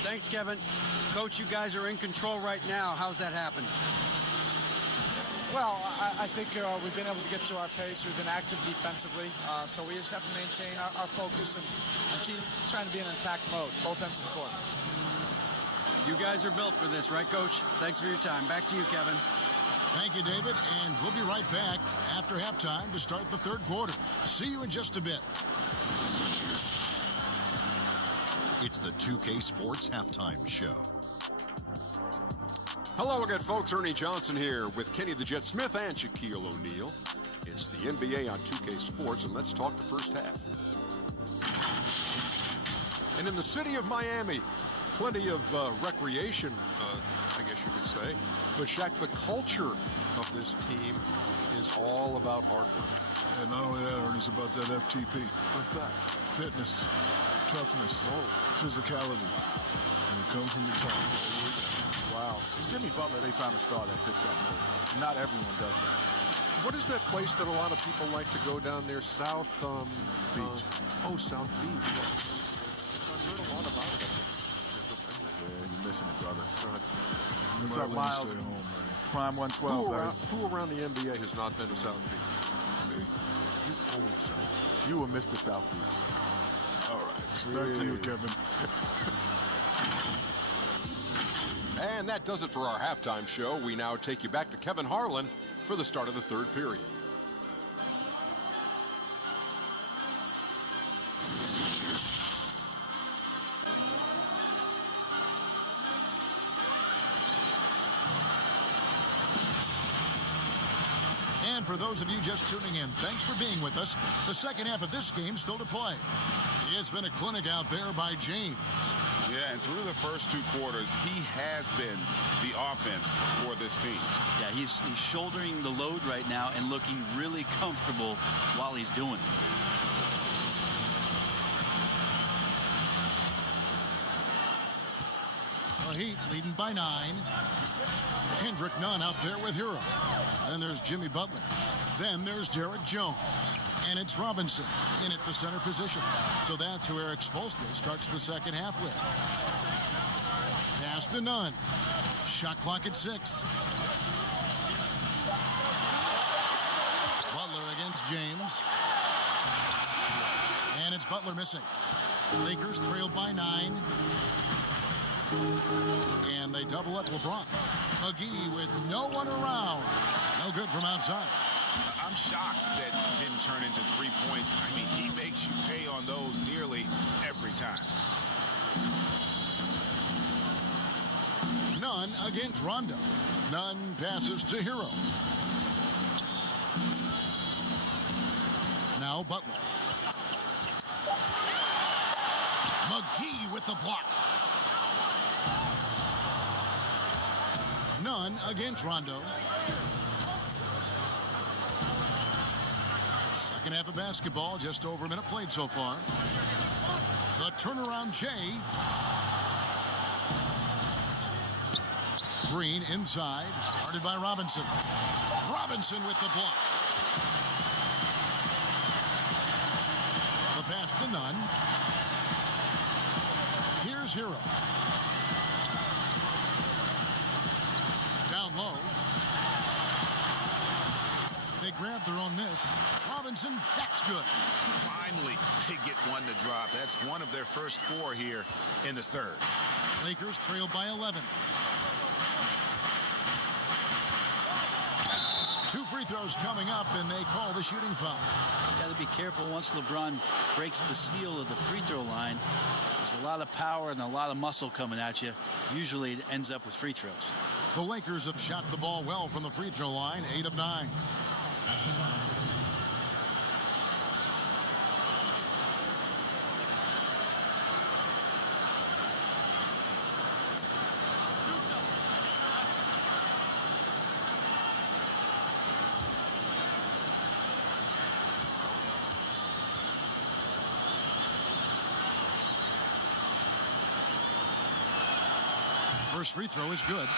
Thanks, Kevin. Coach, you guys are in control right now. How's that happen? Well, I think we've been able to get to our pace. We've been active defensively, so we just have to maintain our focus and keep trying to be in an attack mode, both ends of the court. You guys are built for this, right, Coach? Thanks for your time. Back to you, Kevin. Thank you, David, and we'll be right back after halftime to start the third quarter. See you in just a bit. It's the 2K Sports Halftime Show. Hello again, folks. Ernie Johnson here with Kenny the Jet Smith and Shaquille O'Neal. It's the NBA on 2K Sports, and let's talk the first half. And in the city of Miami, plenty of recreation, I guess you could say. But Shaq, the culture of this team is all about hard work. And not only that, Ernie, it's about that FTP. What's that? Fitness, toughness, physicality. And it comes from the top. Wow. Jimmy Butler, they found a star that fits that mold. Not everyone does that. What is that place that a lot of people like to go down there? South Beach. South Beach. I've heard a lot about it. Yeah, you're missing it, brother. You What's might up, want to Miles? stay home, Ernie. Prime 112, Who around the NBA has not been to South Beach? Me. You always have. You will miss the South Beach. All right. Back to you, Kevin. And that does it for our halftime show. We now take you back to Kevin Harlan for the start of the third period. And for those of you just tuning in, thanks for being with us. The second half of this game still to play. It's been a clinic out there by James. Yeah, and through the first 2 quarters, he has been the offense for this team. Yeah, he's shouldering the load right now and looking really comfortable while he's doing it. The Heat leading by 9. Kendrick Nunn out there with Hero. Then there's Jimmy Butler. Then there's Derek Jones. And it's Robinson in at the center position. So that's who Eric Spoelstra starts the second half with. Pass to Nunn. Shot clock at 6. Butler against James. And it's Butler missing. Lakers trailed by 9. And they double up LeBron. McGee with no one around. No good from outside. I'm shocked that didn't turn into 3 points. I mean, he makes you pay on those nearly every time. Nunn against Rondo. Nunn passes to Hero. Now Butler. McGee with the block. Nunn against Rondo. Second half of basketball, just over a minute played so far. The turnaround Jay. Green inside, guarded by Robinson. Robinson with the block. The pass to Nunn. Here's Hero. Down low. They grab their own miss. Robinson, that's good. Finally, they get one to drop. That's one of their first 4 here in the third. Lakers trail by 11. 2 free throws coming up, and they call the shooting foul. Got to be careful once LeBron breaks the seal of the free throw line. There's a lot of power and a lot of muscle coming at you. Usually it ends up with free throws. The Lakers have shot the ball well from the free throw line, 8 of 9. First free throw is good.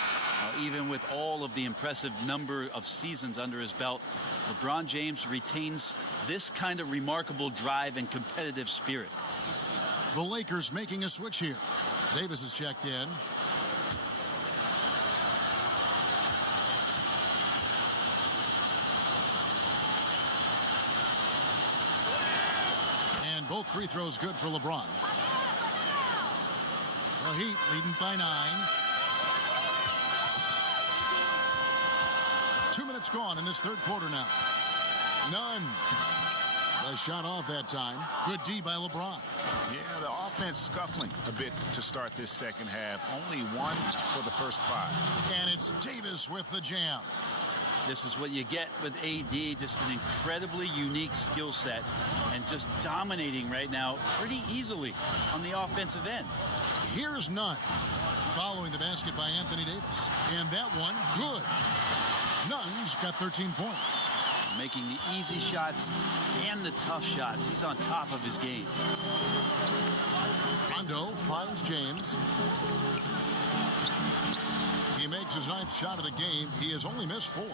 Even with all of the impressive number of seasons under his belt, LeBron James retains this kind of remarkable drive and competitive spirit. The Lakers making a switch here. Davis is checked in. And both free throws good for LeBron. The Heat leading by 9. 2 minutes gone in this third quarter now. None. A shot off that time. Good D by LeBron. Yeah, the offense scuffling a bit to start this second half. Only 1 for the first 5. And it's Davis with the jam. This is what you get with AD, just an incredibly unique skill set and just dominating right now pretty easily on the offensive end. Here's Nunn following the basket by Anthony Davis. And that one, good. Nunn's got 13 points. Making the easy shots and the tough shots. He's on top of his game. Rondo finds James. He makes his 9th shot of the game. He has only missed 4.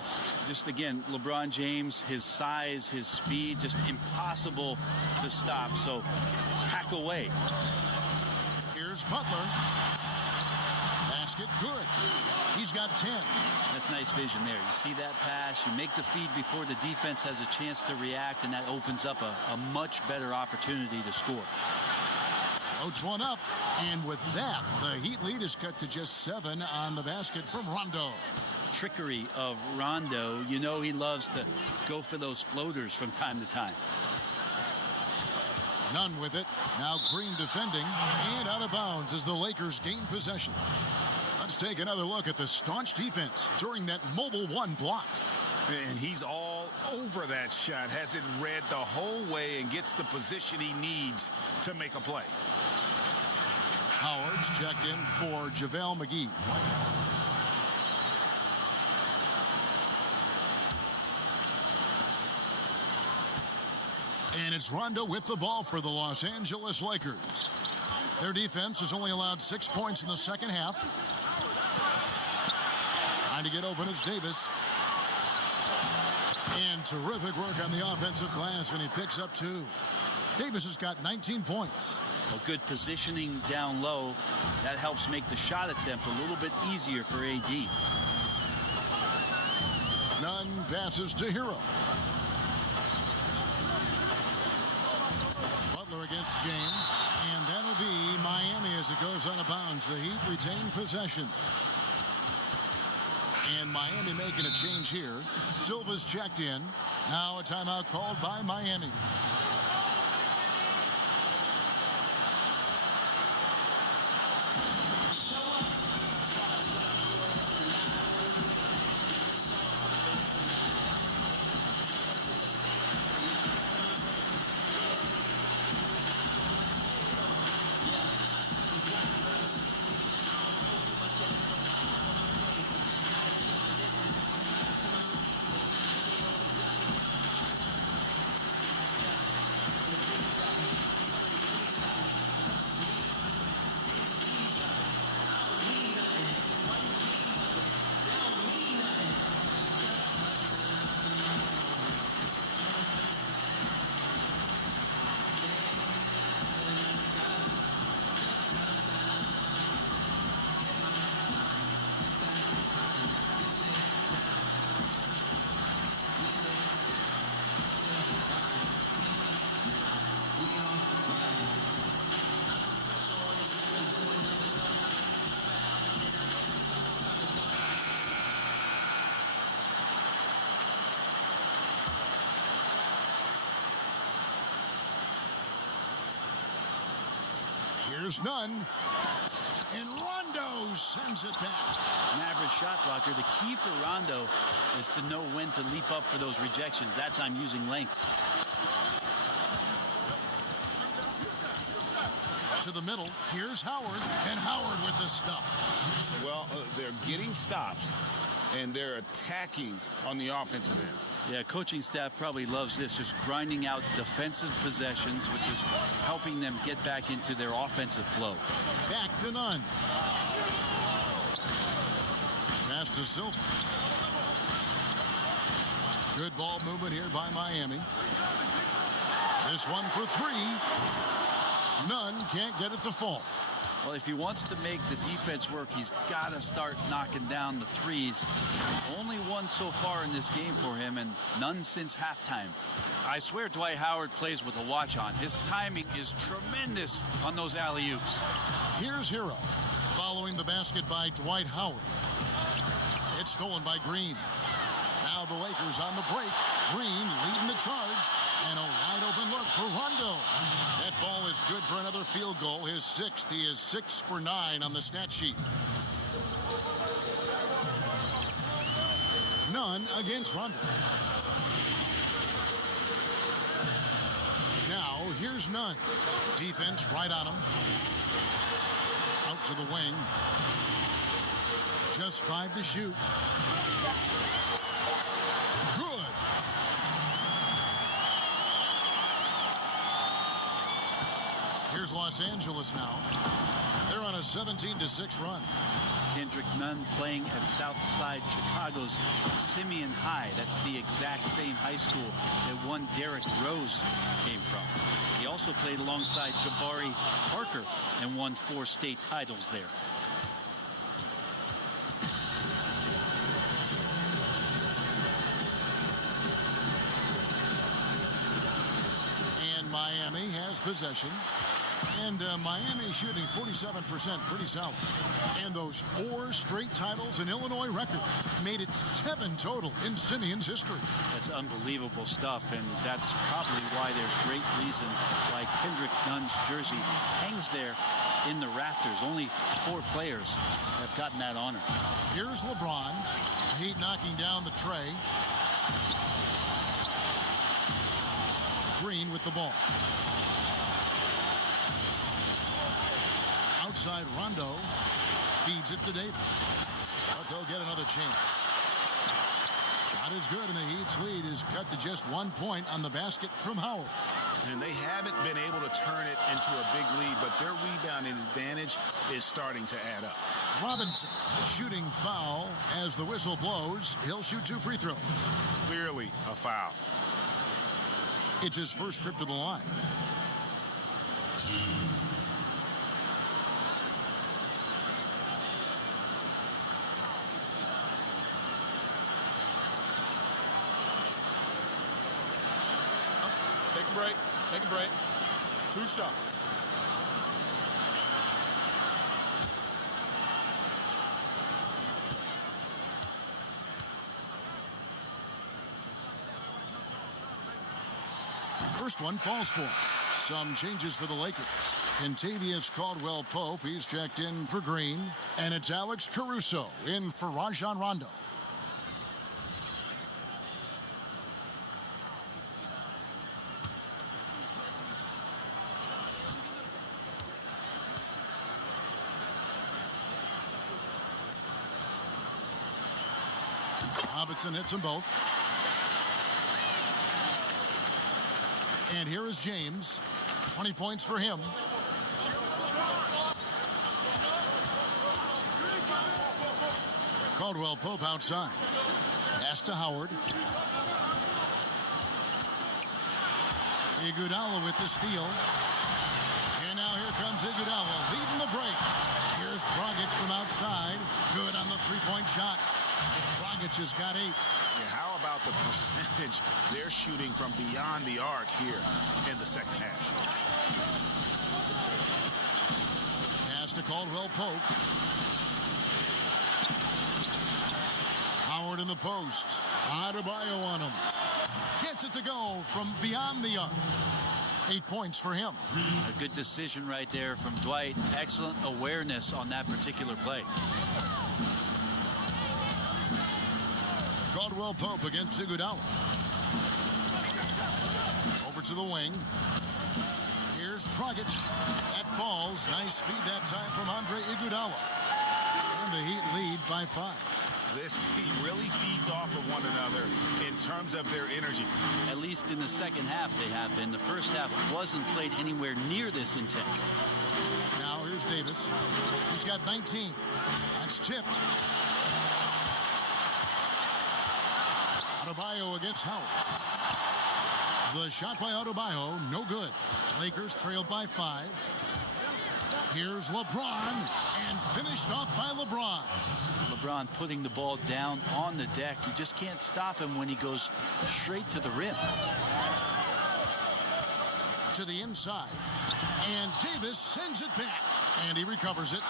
Just again, LeBron James, his size, his speed, just impossible to stop. So hack away. Here's Butler. Basket, good. He's got 10. That's nice vision there. You see that pass, you make the feed before the defense has a chance to react, and that opens up a much better opportunity to score. Floats one up, and with that, the Heat lead is cut to just 7 on the basket from Rondo. Trickery of Rondo. You know he loves to go for those floaters from time to time. Nunn with it. Now Green defending, and out of bounds as the Lakers gain possession. Let's take another look at the staunch defense during that mobile 1 block. And he's all over that shot, has it read the whole way and gets the position he needs to make a play. Howard's checked in for JaVale McGee. And it's Rondo with the ball for the Los Angeles Lakers. Their defense has only allowed 6 points in the second half. Trying to get open is Davis. And terrific work on the offensive glass, and he picks up 2. Davis has got 19 points. A good positioning down low. That helps make the shot attempt a little bit easier for AD. Nunn passes to Hero. Butler against James, and that'll be Miami as it goes out of bounds. The Heat retain possession. And Miami making a change here. Silva's checked in. Now a timeout called by Miami. Here's Nunn. And Rondo sends it back. An average shot blocker. The key for Rondo is to know when to leap up for those rejections. That time using length. To the middle. Here's Howard. And Howard with the stuff. Well, they're getting stops, and they're attacking on the offensive end. Yeah, coaching staff probably loves this, just grinding out defensive possessions, which is helping them get back into their offensive flow. Back to Nunn. Pass to Silver. Good ball movement here by Miami. This one for three. Nunn can't get it to fall. Well, if he wants to make the defense work, he's got to start knocking down the threes. Only one so far in this game for him, and none since halftime. I swear Dwight Howard plays with a watch on. His timing is tremendous on those alley-oops. Here's Hero, following the basket by Dwight Howard. It's stolen by Green. Now the Lakers on the break. Green leading the charge. And a wide open look for Rondo. That ball is good for another field goal. His sixth. He is 6 for 9 on the stat sheet. Nunn against Rondo. Now here's Nunn. Defense right on him. Out to the wing. Just 5 to shoot. Good. Here's Los Angeles now. They're on a 17-6 run. Kendrick Nunn playing at Southside Chicago's Simeon High. That's the exact same high school that one Derrick Rose came from. He also played alongside Jabari Parker and won 4 state titles there. And Miami has possession. And Miami shooting 47%, pretty solid. And those 4 straight titles in Illinois record made it 7 total in Simeon's history. That's unbelievable stuff, and that's probably why there's great reason why Kendrick Nunn's jersey hangs there in the rafters. Only 4 players have gotten that honor. Here's LeBron. Heat knocking down the tray. Green with the ball. Outside Rondo feeds it to Davis. But they'll get another chance. Shot is good, and the Heat's lead is cut to just 1 point on the basket from Howard. And they haven't been able to turn it into a big lead, but their rebounding advantage is starting to add up. Robinson shooting foul as the whistle blows. He'll shoot 2 free throws. Clearly a foul. It's his first trip to the line. Take a break. Take a break. 2 shots. First one falls for him. Some changes for the Lakers. Kentavious Caldwell-Pope, he's checked in for Green. And it's Alex Caruso in for Rajon Rondo. Robinson hits them both. And here is James. 20 points for him. Caldwell-Pope outside. Pass to Howard. Iguodala with the steal. And now here comes Iguodala leading the break. Here's Dragic from outside. Good on the three-point shot. Dragic has got 8. Yeah, how about the percentage they're shooting from beyond the arc here in the second half? Pass to Caldwell-Pope. Howard in the post. Adebayo on him. Gets it to go from beyond the arc. 8 points for him. A good decision right there from Dwight. Excellent awareness on that particular play. Caldwell Pope against Iguodala. Over to the wing. Here's Dragic. That falls. Nice feed that time from Andre Iguodala. And the Heat lead by 5. This team really feeds off of one another in terms of their energy. At least in the second half they have been. The first half wasn't played anywhere near this intense. Now here's Davis. He's got 19. That's tipped. Adebayo against Howard. The shot by Adebayo, no good. Lakers trailed by 5. Here's LeBron, and finished off by LeBron. LeBron putting the ball down on the deck. You just can't stop him when he goes straight to the rim. To the inside, and Davis sends it back, and he recovers it.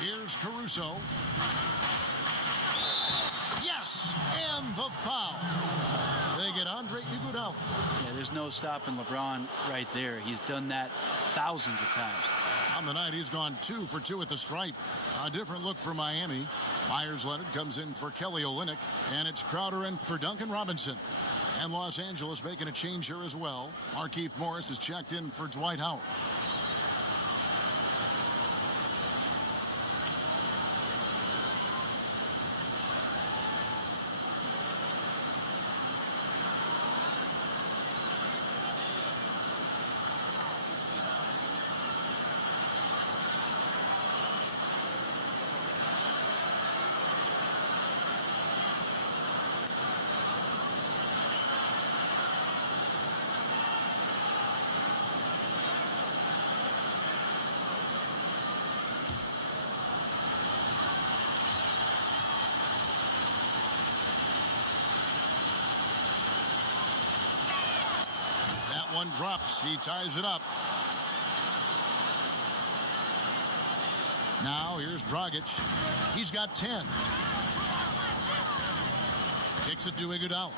Here's Caruso. Yes, and the foul. They get Andre Iguodala. Yeah, there's no stopping LeBron right there. He's done that thousands of times. On the night, he's gone 2 for 2 at the stripe. A different look for Miami. Myers Leonard comes in for Kelly Olynyk, and it's Crowder in for Duncan Robinson. And Los Angeles making a change here as well. Markieff Morris is checked in for Dwight Howard. One drops. He ties it up. Now here's Dragic. He's got 10. Kicks it to Iguodala.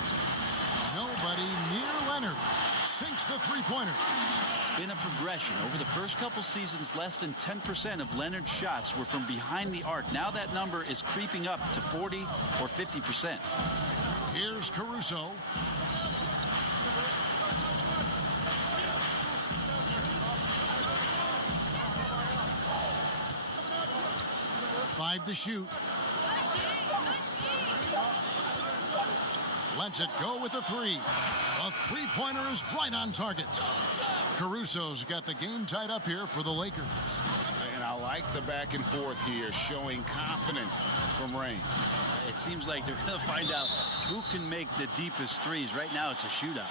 Nobody near Leonard. Sinks the three-pointer. It's been a progression. Over the first couple seasons, less than 10% of Leonard's shots were from behind the arc. Now that number is creeping up to 40 or 50%. Here's Caruso. Five to shoot. Lets it go with a 3. A three-pointer is right on target. Caruso's got the game tied up here for the Lakers. And I like the back and forth here, showing confidence from Reigns. It seems like they're going to find out who can make the deepest threes. Right now, it's a shootout.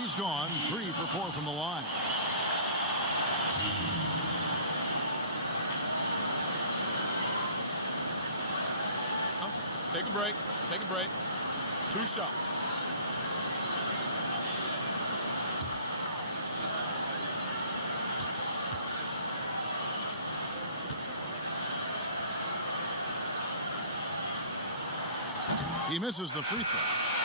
He's gone 3 for 4 from the line. Take a break. Take a break. 2 shots. He misses the free throw.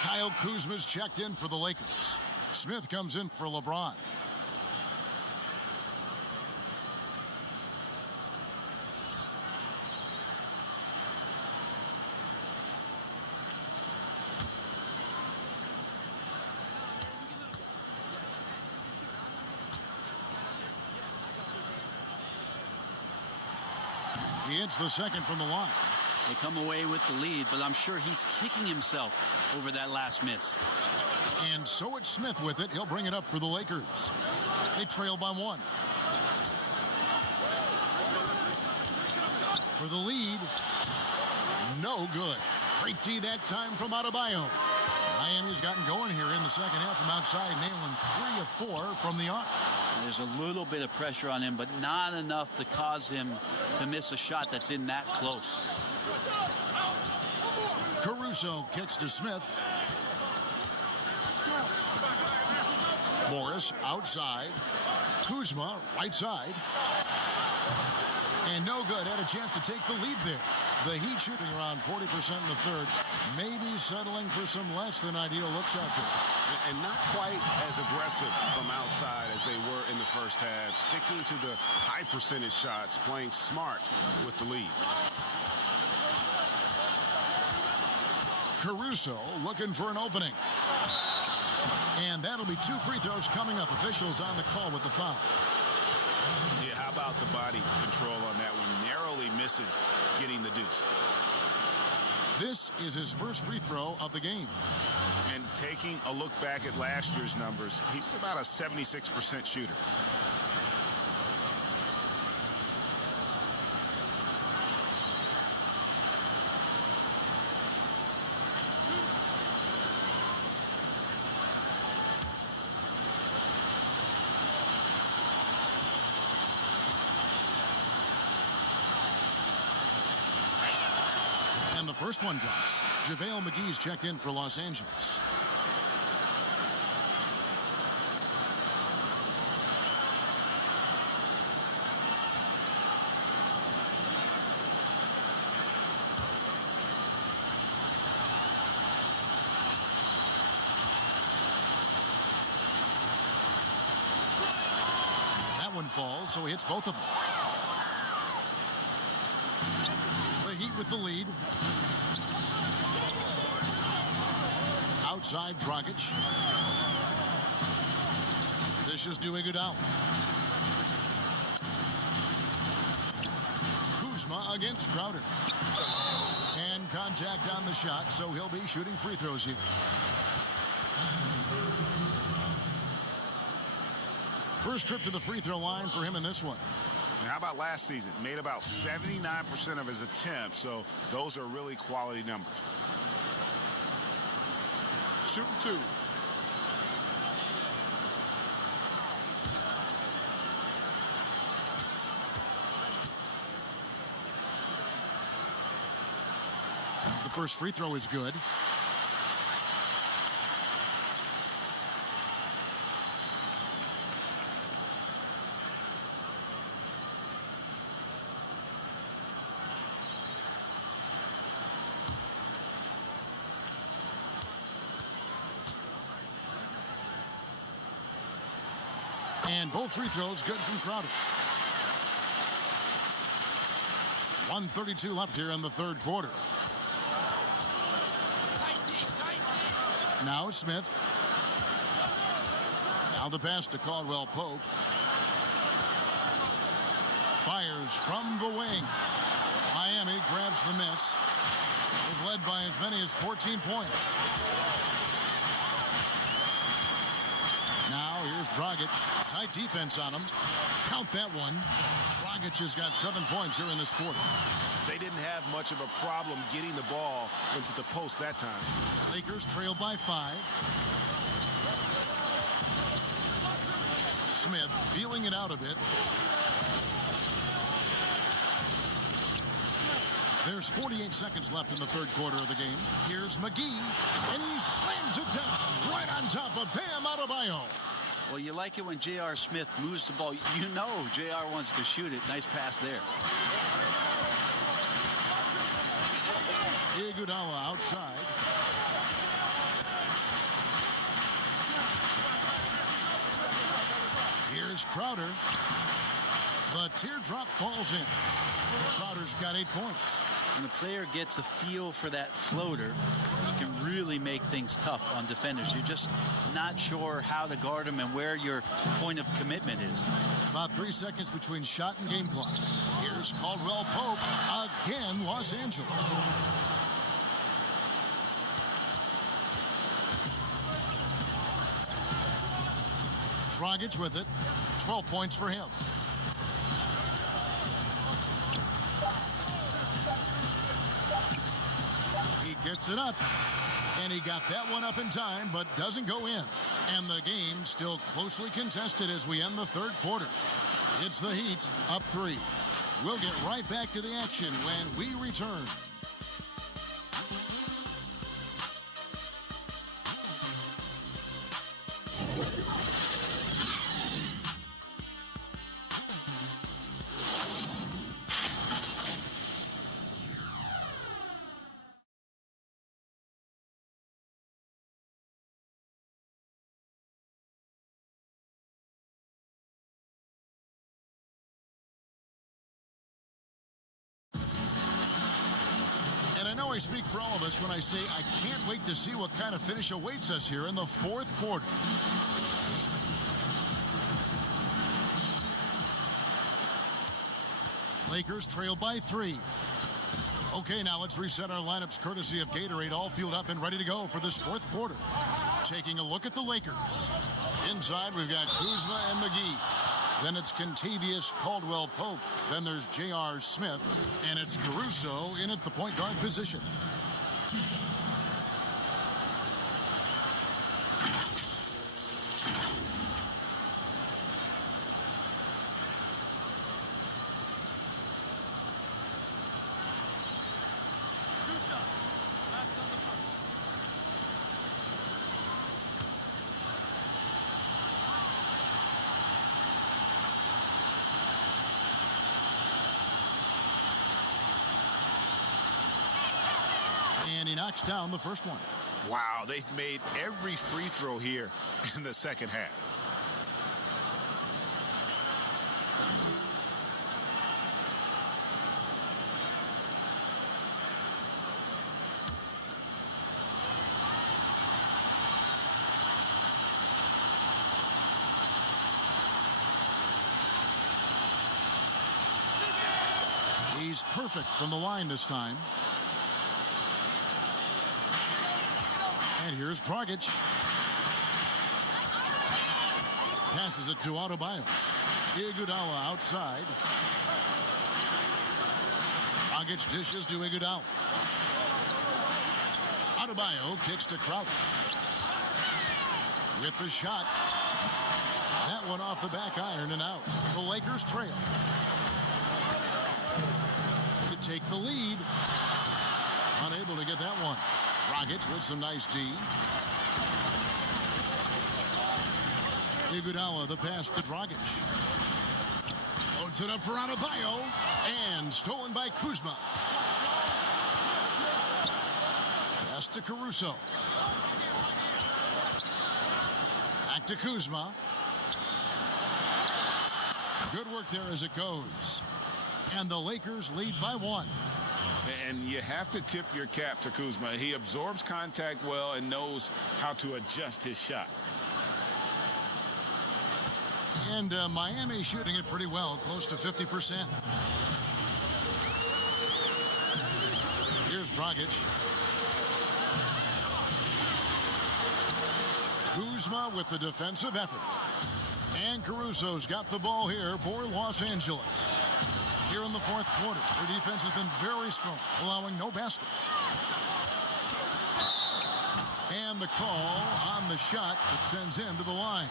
Kyle Kuzma's checked in for the Lakers. Smith comes in for LeBron. He hits the second from the line. They come away with the lead, but I'm sure he's kicking himself over that last miss. And so it's Smith with it. He'll bring it up for the Lakers. They trail by 1. For the lead. No good. Great D that time from Adebayo. Miami's gotten going here in the second half from outside, nailing 3 of 4 from the arc. There's a little bit of pressure on him, but not enough to cause him to miss a shot that's in that close. Caruso kicks to Smith. Morris outside. Kuzma right side. And no good. Had a chance to take the lead there. The Heat shooting around 40% in the third. Maybe settling for some less than ideal looks out there. And not quite as aggressive from outside as they were in the first half. Sticking to the high percentage shots, playing smart with the lead. Caruso looking for an opening. And that'll be 2 free throws coming up. Officials on the call with the foul. Yeah, how about the body control on that one? Narrowly misses getting the deuce. This is his first free throw of the game. And taking a look back at last year's numbers, he's about a 76% shooter. And the first one drops. JaVale McGee's checked in for Los Angeles. That one falls, so he hits both of them. The Heat with the lead. Outside Dragic. This is Iguodala. Kuzma against Crowder. And contact on the shot, so he'll be shooting free throws here. First trip to the free throw line for him in this one. How about last season? Made about 79% of his attempts, so those are really quality numbers. Shooting 2. The first free throw is good. And both free throws good from Crowder. 1:32 left here in the third quarter. Now Smith. Now the pass to Caldwell Pope. Fires from the wing. Miami grabs the miss. They've led by as many as 14 points. Now here's Dragic. Tight defense on him. Count that one. Dragic has got 7 points here in this quarter. They didn't have much of a problem getting the ball into the post that time. Lakers trail by 5. Smith feeling it out a bit. There's 48 seconds left in the third quarter of the game. Here's McGee, and he slams it down right on top of Bam Adebayo. Well, you like it when J.R. Smith moves the ball. You know J.R. wants to shoot it. Nice pass there. Iguodala outside. Here's Crowder. The teardrop falls in. Crowder's got 8 points. When the player gets a feel for that floater, he can really make things tough on defenders. You're just not sure how to guard him and where your point of commitment is. About 3 seconds between shot and game clock. Here's Caldwell Pope. Again, Los Angeles. Dragic with it. 12 points for him. He gets it up. And he got that one up in time, but doesn't go in. And the game still closely contested as we end the third quarter. It's the Heat up 3. We'll get right back to the action when we return. speak for all of us when I say I can't wait to see what kind of finish awaits us here in the fourth quarter. Lakers trail by 3. Okay, now let's reset our lineups courtesy of Gatorade, all fueled up and ready to go for this fourth quarter. Taking a look at the Lakers. Inside, we've got Kuzma and McGee. Then it's Kentavious Caldwell-Pope. Then there's J.R. Smith. And it's Caruso in at the point guard position. And he knocks down the first one. Wow, they've made every free throw here in the second half. He's perfect from the line this time. And here's Dragic. Passes it to Adebayo. Iguodala outside. Dragic dishes to Iguodala. Adebayo kicks to Crowder. With the shot. That one off the back iron and out. The Lakers trail. To take the lead. Unable to get that one. Dragic with some nice D. Iguodala, the pass to Dragic. Loads it up for Adebayo. And stolen by Kuzma. Pass to Caruso. Back to Kuzma. Good work there as it goes. And the Lakers lead by 1. And you have to tip your cap to Kuzma. He absorbs contact well and knows how to adjust his shot. And Miami shooting it pretty well, close to 50%. Here's Dragic. Kuzma with the defensive effort. And Caruso's got the ball here for Los Angeles. Here in the fourth quarter, their defense has been very strong, allowing no baskets. And the call on the shot that sends him to the line.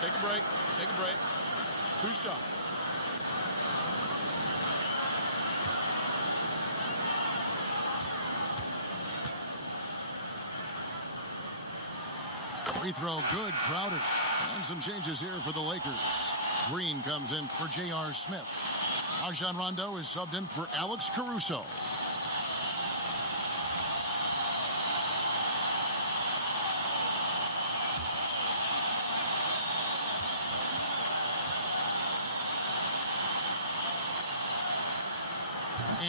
Take a break. Take a break. 2 shots. Free throw, good, Crowder. And some changes here for the Lakers. Green comes in for J.R. Smith. Rajon Rondo is subbed in for Alex Caruso.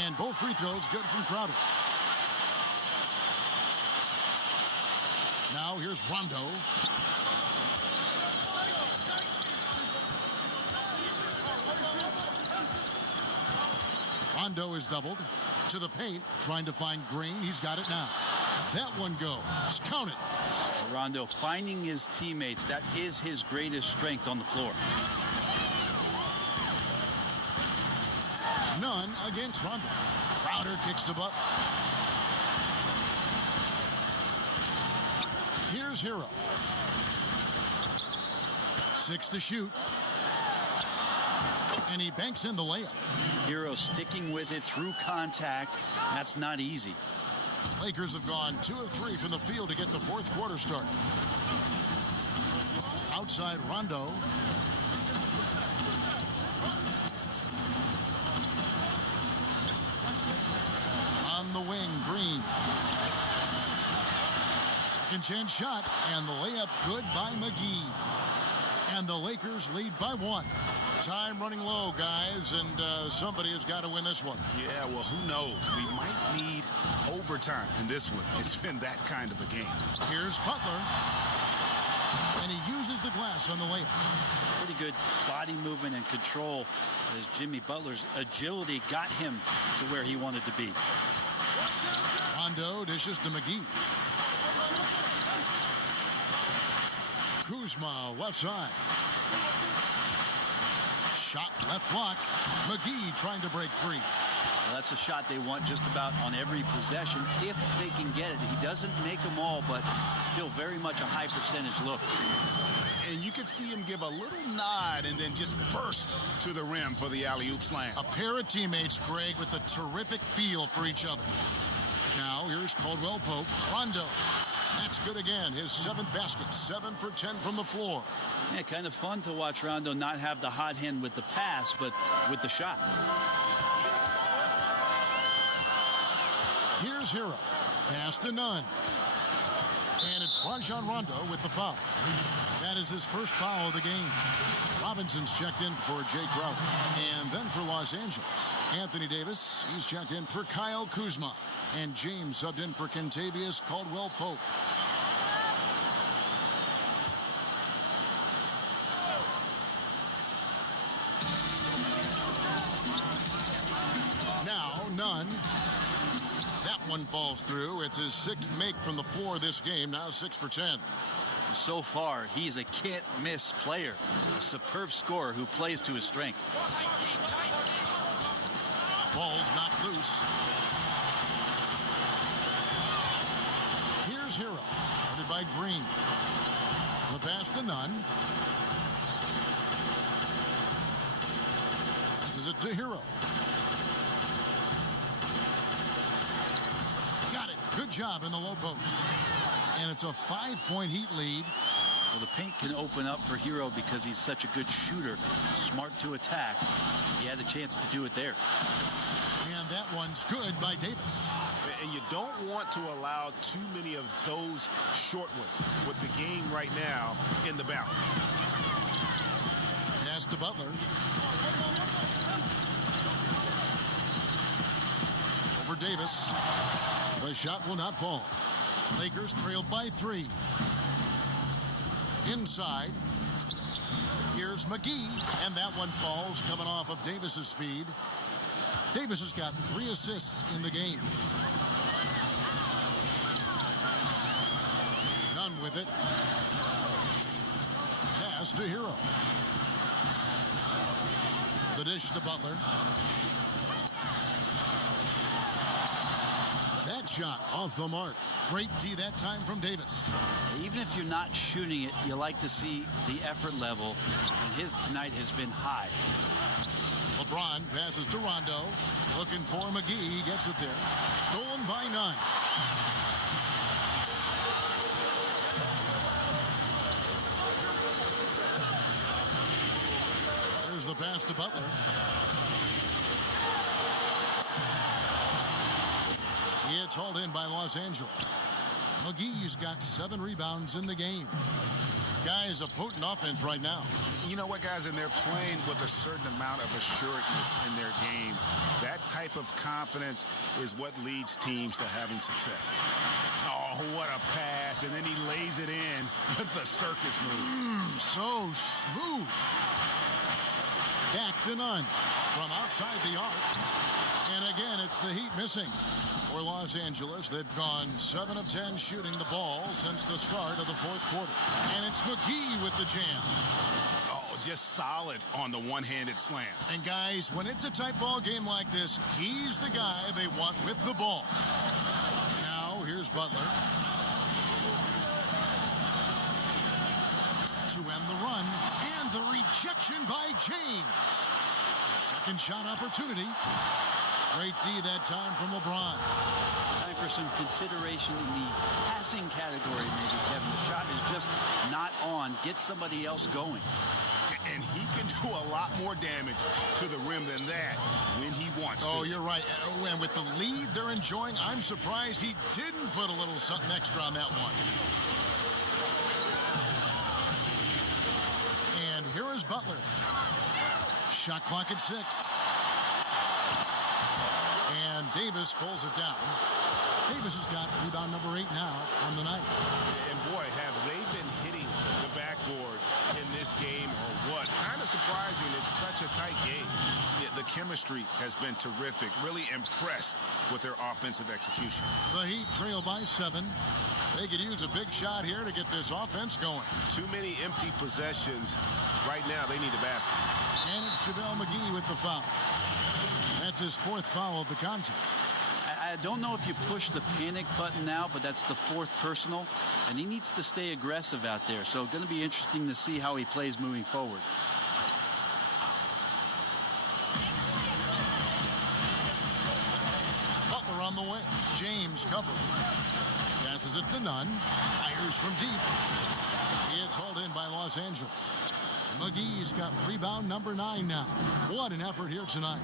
And both free throws good from Crowder. Now here's Rondo. Rondo is doubled to the paint, trying to find Green. He's got it now. That one goes. Count it. Rondo finding his teammates. That is his greatest strength on the floor. None against Rondo. Crowder kicks to Butler. Here's Hero. 6 to shoot. And he banks in the layup. Hero sticking with it through contact. That's not easy. Lakers have gone 2 of 3 from the field to get the fourth quarter started. Outside Rondo. the wing, Green. Second chance shot, and the layup good by McGee. And the Lakers lead by 1. Time running low, guys, and somebody has got to win this one. Yeah, well, who knows? We might need overtime in this one. It's been that kind of a game. Here's Butler. And he uses the glass on the layup. Pretty good body movement and control as Jimmy Butler's agility got him to where he wanted to be. Rondo dishes to McGee. Kuzma, left side. Shot left block. McGee trying to break free. Well, that's a shot they want just about on every possession if they can get it. He doesn't make them all, but still very much a high percentage look. And you can see him give a little nod and then just burst to the rim for the alley-oop slam. A pair of teammates, Greg, with a terrific feel for each other. Now here's Caldwell Pope. Rondo. That's good again. His 7th basket. 7 for 10 from the floor. Yeah, kind of fun to watch Rondo not have the hot hand with the pass, but with the shot. Here's Hero. Pass to Nunn. And it's Rajon Rondo with the foul. That is his first foul of the game. Robinson's checked in for Jay Crowder. And then for Los Angeles, Anthony Davis. He's checked in for Kyle Kuzma. And James subbed in for Kentavious Caldwell-Pope. Now, Nunn. That one falls through. It's his 6th make from the floor this game. Now 6 for 10. So far, he's a can't-miss player. A superb scorer who plays to his strength. Ball's knocked loose. Here's Hero. Guarded by Green. The pass to Nunn. This is it to Hero. Got it. Good job in the low post. And it's a 5-point Heat lead. Well, the paint can open up for Hero because he's such a good shooter. Smart to attack. He had a chance to do it there. And that one's good by Davis. And you don't want to allow too many of those short ones with the game right now in the balance. Pass to Butler. Over Davis. The shot will not fall. Lakers trailed by 3. Inside. Here's McGee. And that one falls coming off of Davis's feed. Davis has got 3 assists in the game. Nunn with it. Pass to Hero. The dish to Butler. That shot off the mark. Great D that time from Davis. Even if you're not shooting it, you like to see the effort level, and his tonight has been high. LeBron passes to Rondo. Looking for McGee. He gets it there. Stolen by Nunn. There's the pass to Butler. It's hauled in by Los Angeles. McGee's got 7 rebounds in the game. Guys, a potent offense right now. You know what, guys? And they're playing with a certain amount of assuredness in their game. That type of confidence is what leads teams to having success. Oh, what a pass. And then he lays it in with the circus move. So smooth. Back to Nunn from outside the arc. And again, it's the Heat missing. For Los Angeles, they've gone 7 of 10 shooting the ball since the start of the 4th quarter. And it's McGee with the jam. Oh, just solid on the one-handed slam. And guys, when it's a tight ball game like this, he's the guy they want with the ball. Now, here's Butler. To end the run, and the rejection by James. Second shot opportunity. Great D that time from LeBron. Time for some consideration in the passing category, maybe, Kevin. The shot is just not on. Get somebody else going. and he can do a lot more damage to the rim than that when he wants to. Oh, you're right. And with the lead they're enjoying, I'm surprised he didn't put a little something extra on that one. And here is Butler. Shot clock at 6. And Davis pulls it down. Davis has got rebound number 8 now on the night. And boy, have they been hitting the backboard in this game or what? Kind of surprising. It's such a tight game. Yeah, the chemistry has been terrific. Really impressed with their offensive execution. The Heat trail by 7. They could use a big shot here to get this offense going. Too many empty possessions. Right now, they need a basket. And it's JaVale McGee with the foul. That's his 4th foul of the contest. I don't know if you push the panic button now, but that's the 4th personal, and he needs to stay aggressive out there. So going to be interesting to see how he plays moving forward. Butler on the way. James covering. Passes it to Nunn. Fires from deep. It's hauled in by Los Angeles. McGee's got rebound number 9 now. What an effort here tonight.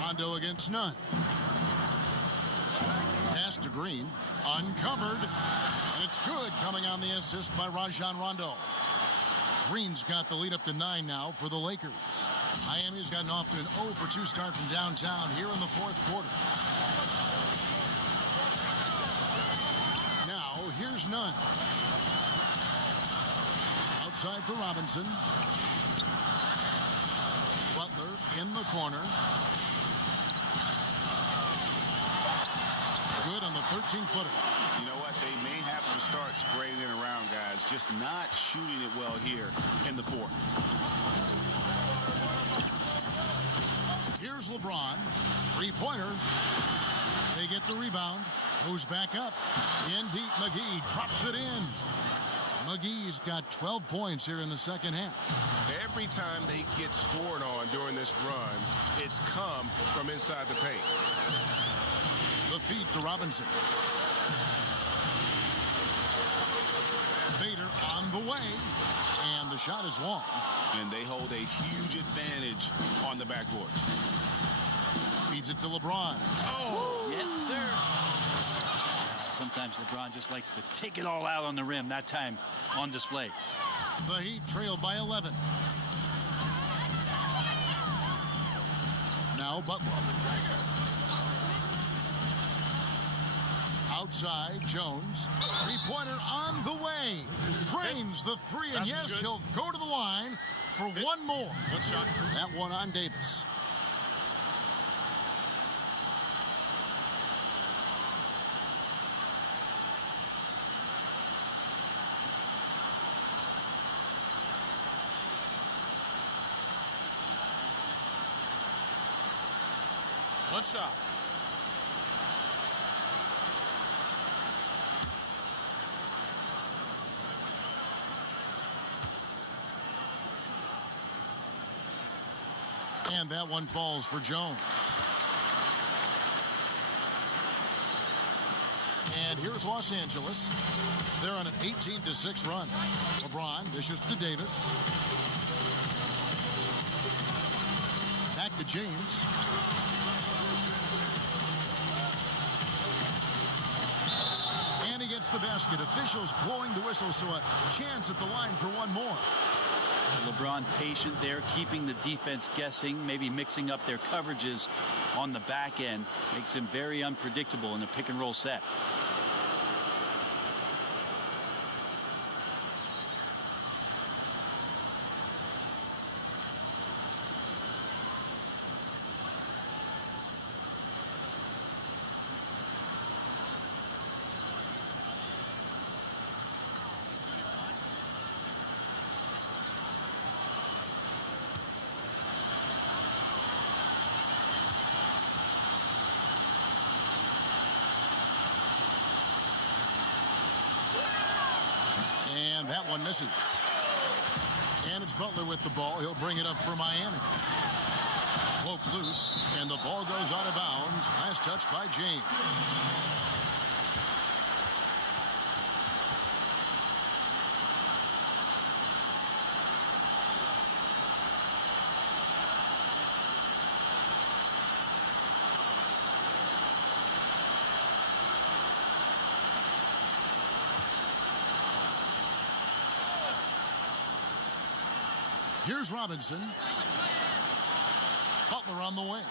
Rondo against Nunn. Pass to Green. Uncovered. And it's good, coming on the assist by Rajon Rondo. Green's got the lead up to 9 now for the Lakers. Miami's gotten off to an 0 for 2 start from downtown here in the 4th quarter. Now, here's Nunn. Outside for Robinson. Butler in the corner. Good on the 13-footer. You know what? They may have to start spraying it around, guys. Just not shooting it well here in the 4th. Here's LeBron. 3-pointer. They get the rebound. Goes back up. In deep, McGee drops it in. McGee's got 12 points here in the second half. Every time they get scored on during this run, it's come from inside the paint. The feed to Robinson. Bader on the way. And the shot is long. And they hold a huge advantage on the backboard. Feeds it to LeBron. Oh, yes, sir. Sometimes LeBron just likes to take it all out on the rim. That time on display. The Heat trail by 11. Now Butler. Outside, Jones. 3-pointer on the way. Drains the 3, and yes, he'll go to the line for one more. One shot. That one on Davis. One shot. And that one falls for Jones. And here's Los Angeles. They're on an 18-6 run. LeBron dishes to Davis. Back to James. And he gets the basket. Officials blowing the whistle, so a chance at the line for one more. LeBron patient there, keeping the defense guessing, maybe mixing up their coverages on the back end. Makes him very unpredictable in the pick and roll set. And that one misses. And it's Butler with the ball. He'll bring it up for Miami. Poked loose, and the ball goes out of bounds. Last touch by James. Here's Robinson. Butler on the wing.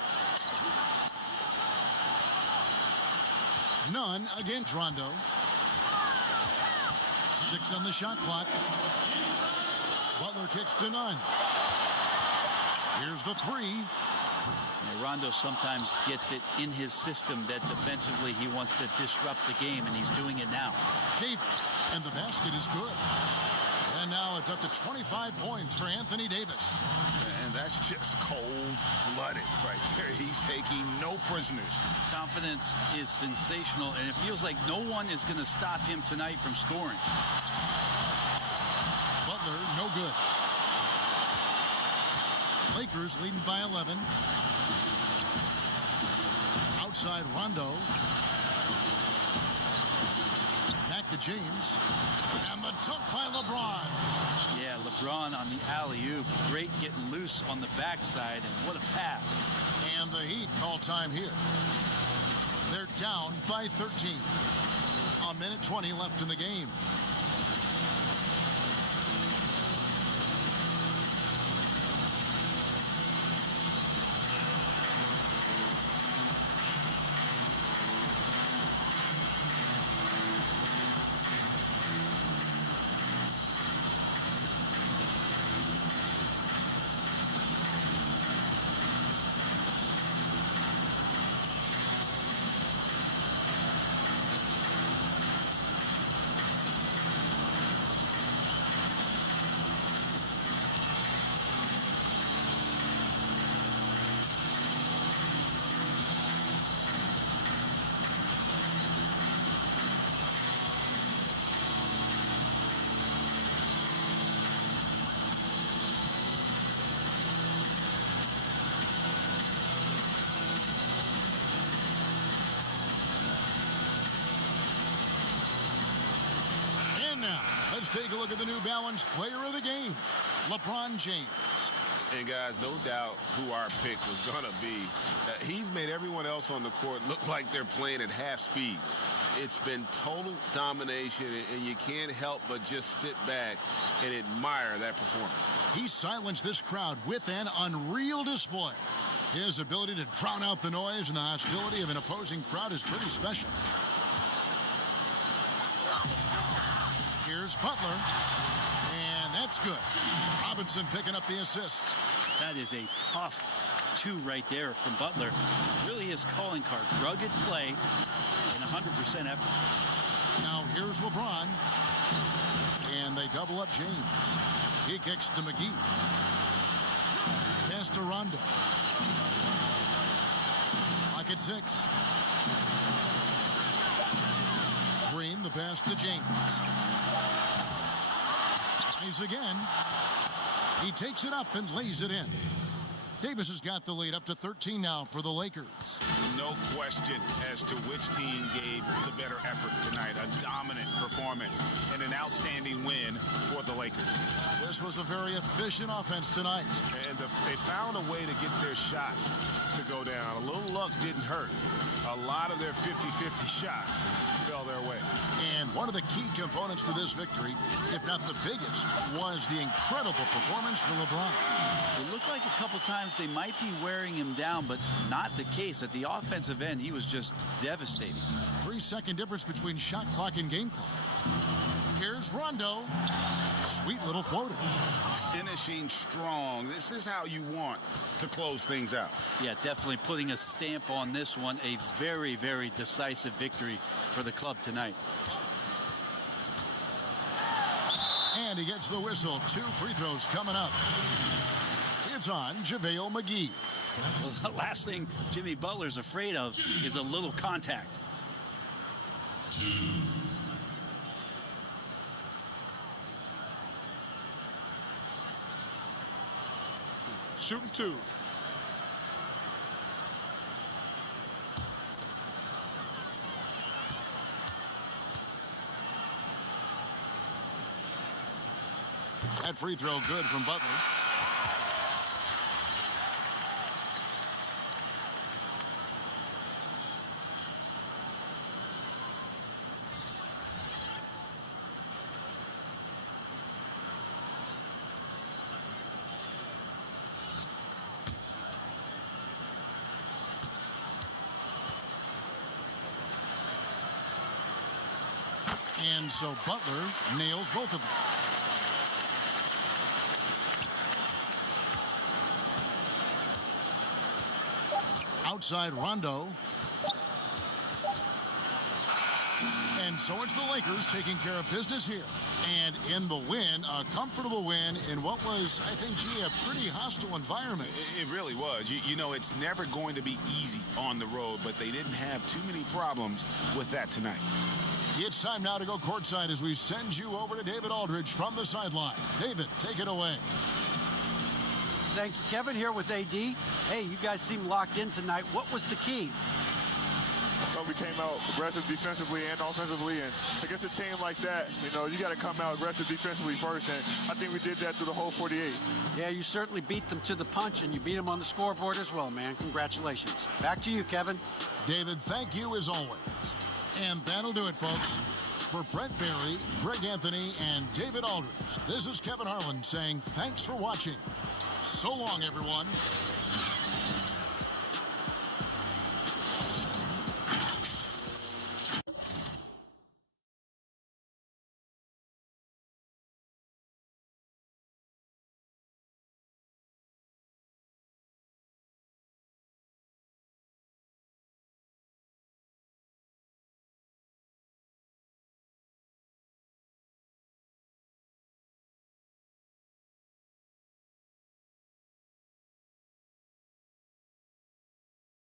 None against Rondo. 6 on the shot clock. Butler kicks to none. Here's the 3. Rondo sometimes gets it in his system that defensively he wants to disrupt the game, and he's doing it now. Davis, and the basket is good. And now it's up to 25 points for Anthony Davis. And that's just cold-blooded right there. He's taking no prisoners. Confidence is sensational, and it feels like no one is going to stop him tonight from scoring. Butler, no good. Lakers leading by 11. Outside Rondo. Back to James. And the dunk by LeBron. Yeah, LeBron on the alley-oop. Great getting loose on the backside, and what a pass. And the Heat call time here. They're down by 13. A minute 20 left in the game. Now, let's take a look at the New Balance player of the game, LeBron James. And guys, no doubt who our pick was going to be. He's made everyone else on the court look like they're playing at half speed. It's been total domination, and you can't help but just sit back and admire that performance. He silenced this crowd with an unreal display. His ability to drown out the noise and the hostility of an opposing crowd is pretty special. Here's Butler, and that's good. Robinson picking up the assist. That is a tough 2 right there from Butler. Really his calling card. Rugged play and 100% effort. Now here's LeBron, and they double up James. He kicks to McGee. Pass to Rondo. Clock at 6. Green, the pass to James. Tries again. He takes it up and lays it in. Davis has got the lead up to 13 now for the Lakers. No question as to which team gave the better effort tonight. A dominant performance and an outstanding win for the Lakers. This was a very efficient offense tonight. And they found a way to get their shots to go down. A little luck didn't hurt. A lot of their 50-50 shots fell their way. And one of the key components to this victory, if not the biggest, was the incredible performance for LeBron. It looked like a couple times they might be wearing him down, but not the case. At the offensive end, he was just devastating. 3-second difference between shot clock and game clock. Here's Rondo. Sweet little floater. Finishing strong. This is how you want to close things out. Yeah, definitely putting a stamp on this one. A very, very decisive victory for the club tonight. And he gets the whistle. 2 free throws coming up. It's on JaVale McGee. Well, the last thing Jimmy Butler's afraid of is a little contact. Shooting 2. That free throw good from Butler. And so Butler nails both of them. Outside Rondo. And so it's the Lakers taking care of business here. And in the win, a comfortable win in what was, I think, a pretty hostile environment. It really was. You know, it's never going to be easy on the road, but they didn't have too many problems with that tonight. It's time now to go courtside as we send you over to David Aldridge from the sideline. David, take it away. Thank you, Kevin. Here with AD. Hey, you guys seem locked in tonight. What was the key? Well, we came out aggressive defensively and offensively, and against a team like that, you know, you got to come out aggressive defensively first, and I think we did that through the whole 48. Yeah, you certainly beat them to the punch, and you beat them on the scoreboard as well, man. Congratulations. Back to you, Kevin. David, thank you as always. And that'll do it, folks. For Brent Barry, Greg Anthony, and David Aldridge, this is Kevin Harlan saying thanks for watching. So long, everyone.